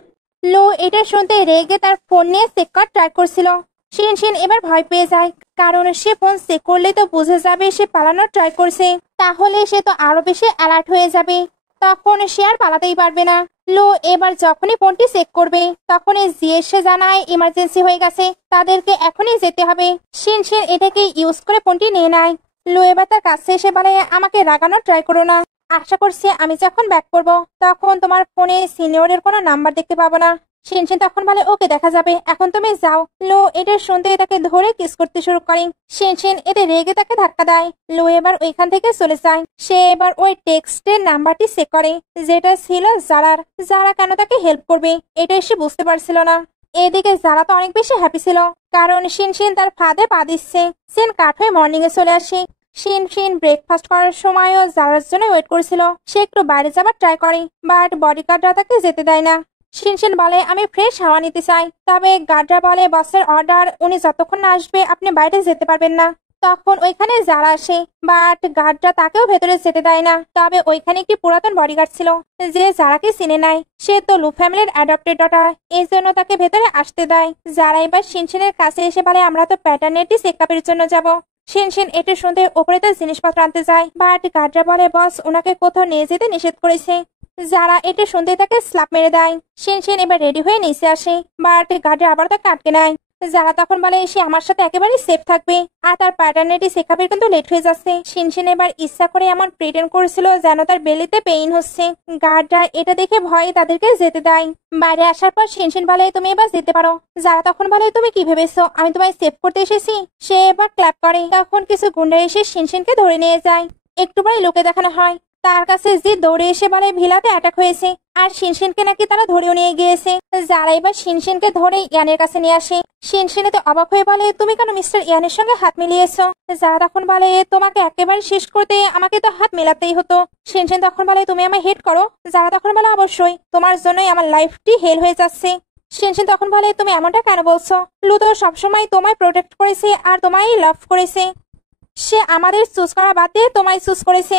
লো এটা শুনতে রেগে তার ফোন নিয়ে চেক করার ট্রাই করছিল। শিনশিন এবার ভয় পেয়ে যায়, কারণ সে ফোন চেক করলে তো বুঝে যাবে সে পালানোর ট্রাই করছে, তাহলে সে তো আরো বেশি অ্যালার্ট হয়ে যাবে, তখন সে আর পালাতেই পারবে না। লো এবার যখনই ফোনটি চেক করবে তখনই জিএসএ জানায় ইমার্জেন্সি হয়ে গেছে, তাদেরকে এখনই যেতে হবে। শিনশিন এটাকে ইউজ করে ফোনটি নিয়ে নেয়। লো এবার তার কাছে এসে বলে, আমাকে রাগানোর ট্রাই করো না, আশা করছি আমি যখন ব্যাক করব তখন তোমার ফোনে সিনিয়রের কোনো নাম্বার দেখতে পাবো না। শিনশিন তখন বলে, ওকে দেখা যাবে, এখন তুমি যাও। লো এটা শুনতে তাকে ধরে কিস করতে শুরু করে। শিনশিন এতে রেগে তাকে ধাক্কা দেয়। লো এবার ওইখান থেকে চলে যায়। সে এবার ওই টেক্সটের নাম্বারটি চেক করে, যেটা ছিল জারার। জারা কেন তাকে হেল্প করবে এটা সে বুঝতে পারছিল না। এদিকে জারা তো অনেক বেশি হ্যাপি ছিল, কারণ শিনশিন তার ফাঁদে পা দিচ্ছে। সিন কাট হয়ে মর্নিং এ চলে আসে। শিনশিন ব্রেকফাস্ট করার সময়ও জারার জন্য ওয়েট করছিল। সে একটু বাইরে যাবার ট্রাই করে, বাট বডিগার্ডরা তাকে যেতে দেয় না। শিনশিন বলে, আমি ফ্রেশ হাওয়া নিতে চাই, তবে গার্ডরা বলে বসের অর্ডার, উনি যতক্ষণ না আসবে আপনি বাইরে যেতে পারবেন না। তখন ওইখানে যারা আসে, বাট গার্ডরা তাকেও ভেতরে যেতে দেয় না। তবে ওইখানে একটি পুরাতন বডিগার্ড ছিল যে যারাকে চিনে নেয়। সে তো লু ফ্যামিলির অ্যাডপ্টেড ডটার, এই জন্য তাকে ভেতরে আসতে দেয়। যারা এবার শিনশিনের কাছে এসে বলে, আমরা তো প্যাটার্নিটি চেকআপের জন্য যাব। শিনশিন এটা শুনতে ওপরে তার জিনিসপত্র আনতে যায়, বাট গার্ডরা বলে বস ওনাকে কোথাও নিয়ে যেতে নিষেধ করেছে। যারা এটা শুনতে তাকে স্ল্যাপ মেরে দেয়। শিনশিন এবার রেডি হয়ে নিচে আসে, বাট গার্ডরা আবার তাকে আটকে নেয়। যারা তখন বলে সে আমার সাথে একেবারে সেফ থাকবে, আর তার প্যাটার্নিটি চেকআপের কিন্তু লেট হয়ে যাচ্ছে। শিনশিন এবার ইচ্ছা করে এমন প্রিটেন্ড করেছিল যেন তার বেলিতে পেইন হচ্ছে। গার্ডরা এটা দেখে ভয়ে তাদেরকে যেতে দেয়। বাইরে আসার পর শিনশিন বলে, তুমি এবার যেতে পারো। যারা তখন বলে, তুমি কি ভেবেছো আমি তোমায় সেভ করতে এসেছি? সে এবার ক্ল্যাপ করে। তখন কিছু গুন্ডা এসে শিনশিনকে ধরে নিয়ে যায়। একটু পরে লোকে দেখানো হয়, তার কাছে যে দৌড়ে এসে বলে ভিলাতে অ্যাটাক হয়েছে, আর শিনশিনকে নাকি তারা ধরেও নিয়ে গিয়েছে। যারা এবার শিনশিনকে ধরে ইয়ানের কাছে নিয়ে আসে। শিনশিন তো অবাক হয়ে বলে, তুমি কেন মিস্টার ইয়ানের সঙ্গে হাত মিলিয়েছো? যারা তখন বলে, তোমাকে একেবারে শেষ করতে আমাকে তো হাত মেলাতেই হতো। শিনশিন তখন বলে, তুমি আমায় হেট করো? যারা তখন বলে, অবশ্যই, তোমার জন্যই আমার লাইফটি হেল হয়ে যাচ্ছে। শিনশিন তখন বলে, তুমি এমনটা কেন বলছো? লু তো সবসময় তোমায় প্রোটেক্ট করেছে আর তোমায় লাভ করেছে, সে আমাদের চুজ করা বাদ দিয়ে তোমায় চুজ করেছে।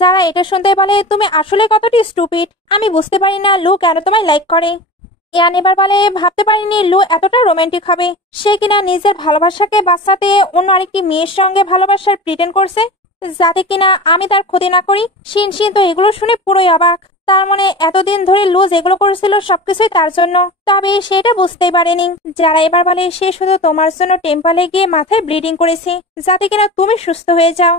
যারা এটা শুনতে বলে, তুমি আসলে কতটি স্টুপিড, আমি বুঝতে পারি না লু কেন তোমায় লাইক করে। ইয়ান এবার বলে, ভাবতে পারিনি লু এতটা রোমান্টিক হবে। সে কিনা নিজের ভালোবাসাকে বাঁচাতে অন্য আরেকটি মেয়ের সঙ্গে ভালোবাসার প্রিটেন্ড করছে, যাতে কিনা আমি তার ক্ষতি না করি। শিনশিন তো এগুলো শুনে পুরোই অবাক। তার মানে এতদিন ধরে লু যেগুলো করেছিল সবকিছুই তার জন্য, তবে সেটা বুঝতেই পারেনি। যারা এবার বলে, সে শুধু তোমার জন্য টেম্পলে গিয়ে মাথায় ব্লিডিং করেছে, যাতে কিনা তুমি সুস্থ হয়ে যাও।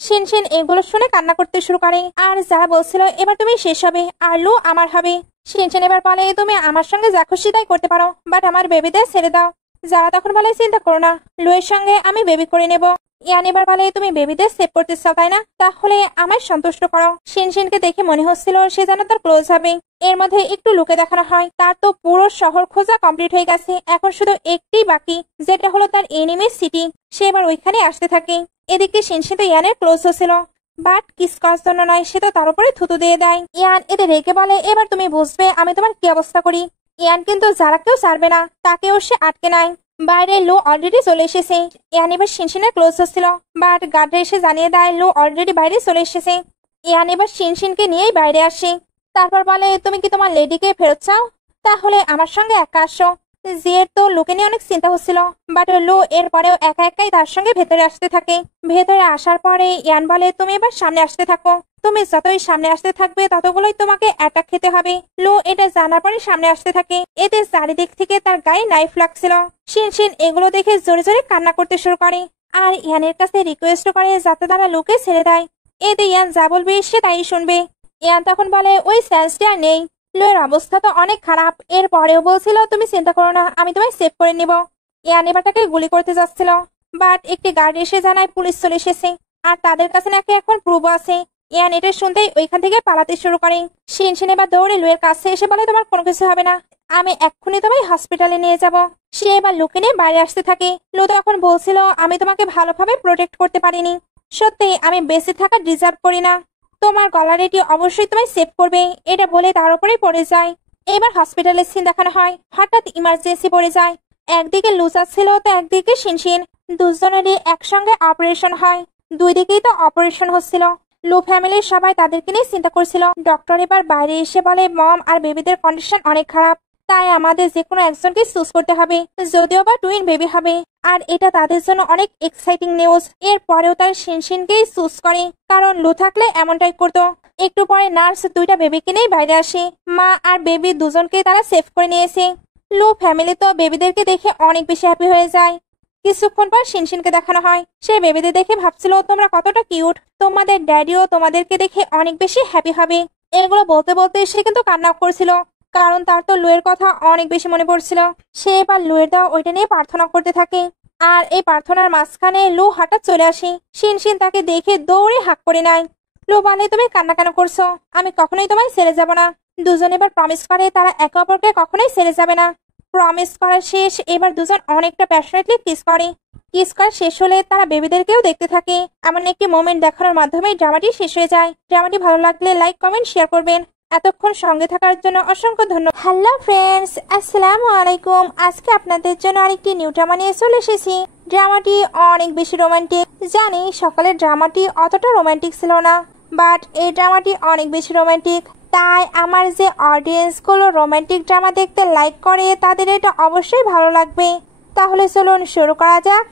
শিনশিন এগুলো শুনে কান্না করতে শুরু করে। আর যারা বলছিল এবার তুমি শেষ হবে আর লু আমার হবে। শিনশিন এবার বলে, তুমি আমার সঙ্গে যা খুশি তাই করতে পারো, বাট আমার বেবিদের ছেড়ে দাও। যারা তখন বলে, চিন্তা করো না, লুয়ের সঙ্গে আমি বেবি করে নেব। ইয়ান এবার বলে, তুমি বেবিদের সেভ করতে চাও তাই না? তাহলে আমায় সন্তুষ্ট করো। শিনশিনকে দেখে মনে হচ্ছিল সে যেন তার ক্লোজ হবে। এর মধ্যে একটু লুকে দেখানো হয়, তার তো পুরো শহর খোঁজা কমপ্লিট হয়ে গেছে, এখন শুধু একটি বাকি, যেটা হলো তার এনিমি সিটি। সে এবার ওইখানে আসতে থাকে। এদিকে শিনশিন তো ইয়ানের ক্লোজ হচ্ছিল, বাট কিস করার জন্য নয়, সে তো তার উপরে থুতু দিয়ে দেয়। ইয়ান এতে রেগে বলে, এবার তুমি বুঝবে আমি তোমার কি অবস্থা করি। ইয়ান কিন্তু যারাকেও ছাড়বে না, তাকেও সে আটকে নেয়। বাইরে লো অলরেডি চলে এসেছে। ইয়ান এবার শিনশিনের ক্লোজ হচ্ছিল, বাট গার্ডরা এসে জানিয়ে দেয় লো অলরেডি বাইরে চলে এসেছে। ইয়ান এবার শিনশিনকে নিয়েই বাইরে আসে। তারপর বলে, তুমি কি তোমার লেডিকে ফেরত চাও? তাহলে আমার সঙ্গে একা আসো। জিয়ের তো লোকে নিয়ে অনেক চিন্তা হচ্ছিল, বাট লো এরপরেও একা একাই তার সঙ্গে ভেতরে আসতে থাকে। ভেতরে আসার পরে ইয়ান বলে, তুমি এবার সামনে আসতে থাকো। তুমি যতই সামনে আসতে থাকবে ততগুলোই তোমাকে অ্যাটাক খেতে হবে। লো এটা জানার পরে সামনে আসতে থাকে। এতে চারিদিক থেকে তার গায়ে নাইফ লাগছিল। শিনশিন এগুলো দেখে জোরে জোরে কান্না করতে শুরু করে, আর ইয়ানের কাছে রিকোয়েস্ট করে যাতে তারা লোকে ছেড়ে দেয়। এতে ইয়ান যা বলবে সে তাই শুনবে। ইয়ান তখন বলে, ওই সেন্সটি আর নেই। লোয়ের অবস্থা তো অনেক খারাপ, এরপরেও বলছিল তুমি চিন্তা করো না, আমি তোমায় সেভ করে নিব। ইয়ান এবার তাকে গুলি করতে যাচ্ছিল, বাট একটি গার্ড এসে জানায় পুলিশ চলে এসেছে, আর তাদের কাছে নাকি এখন প্রুফ আছে। ইয়ান এটা শুনতেই ওইখান থেকে পালাতে শুরু করে। শিনশিন এবার দৌড়ে লুয়ের কাছে এসে বলে, তোমার কোনো কিছু হবে না, আমি এক্ষুনি তোমায় হসপিটালে নিয়ে যাব। সে এবার লুকে নিয়ে বাইরে আসতে থাকে। লু তখন বলছিল, আমি তোমাকে ভালোভাবে প্রোটেক্ট করতে পারিনি, সত্যি আমি বেঁচে থাকা ডিজার্ভ করি না, তোমার গলার এটি অবশ্যই তোমায় সেভ করবে। এটা বলে তার উপরেই পড়ে যায়। এবার হসপিটালের সিন দেখানো হয়। হঠাৎ ইমার্জেন্সি পড়ে যায়। একদিকে লুজার ছিল তো একদিকে শিনশিন, দুজনেরই একসঙ্গে অপারেশন হয়। দুই দিকেই তো অপারেশন হচ্ছিল। লু ফ্যামিলির সবাই তাদেরকে নিয়ে চিন্তা করছিল। ডক্টর এবার বাইরে এসে বলে, মম আর বেবিদের কন্ডিশন অনেক খারাপ, তাই আমাদের যে কোনো একজনকে চুজ করতে হবে, যদিও বা টুইন বেবি হবে। আর এটা তাদের জন্য অনেক এক্সাইটিং নিউজ। এরপরেও তার শিনশিনকেই চুজ করে, কারণ লু থাকলে এমনটাই করতো। একটু পরে নার্স দুইটা বেবিকে নিয়ে বাইরে আসে। মা আর বেবি দুজনকে তারা সেভ করে নিয়েছে। লু ফ্যামিলি তো বেবিদেরকে দেখে অনেক বেশি হ্যাপি হয়ে যায়। কিছুক্ষণ পর শিনশিনকে দেখানো হয়। সে বেবিদের দেখে ভাবছিল, তোমরা কতটা কিউট, তোমাদের ড্যাডিও তোমাদেরকে দেখে অনেক বেশি হ্যাপি হবে। এগুলো বলতে বলতে সে কিন্তু কান্না করছিল, কারণ তার তো লুয়ের কথা অনেক বেশি মনে পড়ছিল। সে এবার লুয়ের দেওয়া ওইটা নিয়ে প্রার্থনা করতে থাকে, আর এই প্রার্থনার মাঝখানে লু হঠাৎ চলে আসে। শিনশিন তাকে দেখে দৌড়ে হাঁক করে নেয়। লু বলে, তুমি কান্না কেন করছো, আমি কখনোই তোমায় ছেড়ে যাব না। দুজন এবার প্রমিস করে তারা একে অপরকে কখনোই ছেড়ে যাবে না। প্রমিস করা শেষ, এবার দুজন অনেকটা প্যাশনেটলি কিস করে। কিস করা শেষ হলে তারা বেবিদেরকেও দেখতে থাকে। এমন একটি মোমেন্ট দেখানোর মাধ্যমে ড্রামাটি শেষ হয়ে যায়। ড্রামাটি ভালো লাগলে লাইক কমেন্ট শেয়ার করবেন। এতক্ষণ সঙ্গে থাকার জন্য অসংখ্য ধন্যবাদ। হ্যালো ফ্রেন্ডস, আসসালামু আলাইকুম। আজকে আপনাদের জন্য আরেকটি নিউ ড্রামা নিয়ে চলে এসেছি। ড্রামাটি অনেক বেশি রোমান্টিক। জানি সকালের ড্রামাটি অতটা রোমান্টিক ছিল না, বাট এই ড্রামাটি অনেক বেশি রোমান্টিক। তাই আমার যে অডিয়েন্সগুলো রোমান্টিক ড্রামা দেখতে লাইক করে তাদের এটা অবশ্যই ভালো লাগবে। তাহলে চলুন শুরু করা যাক।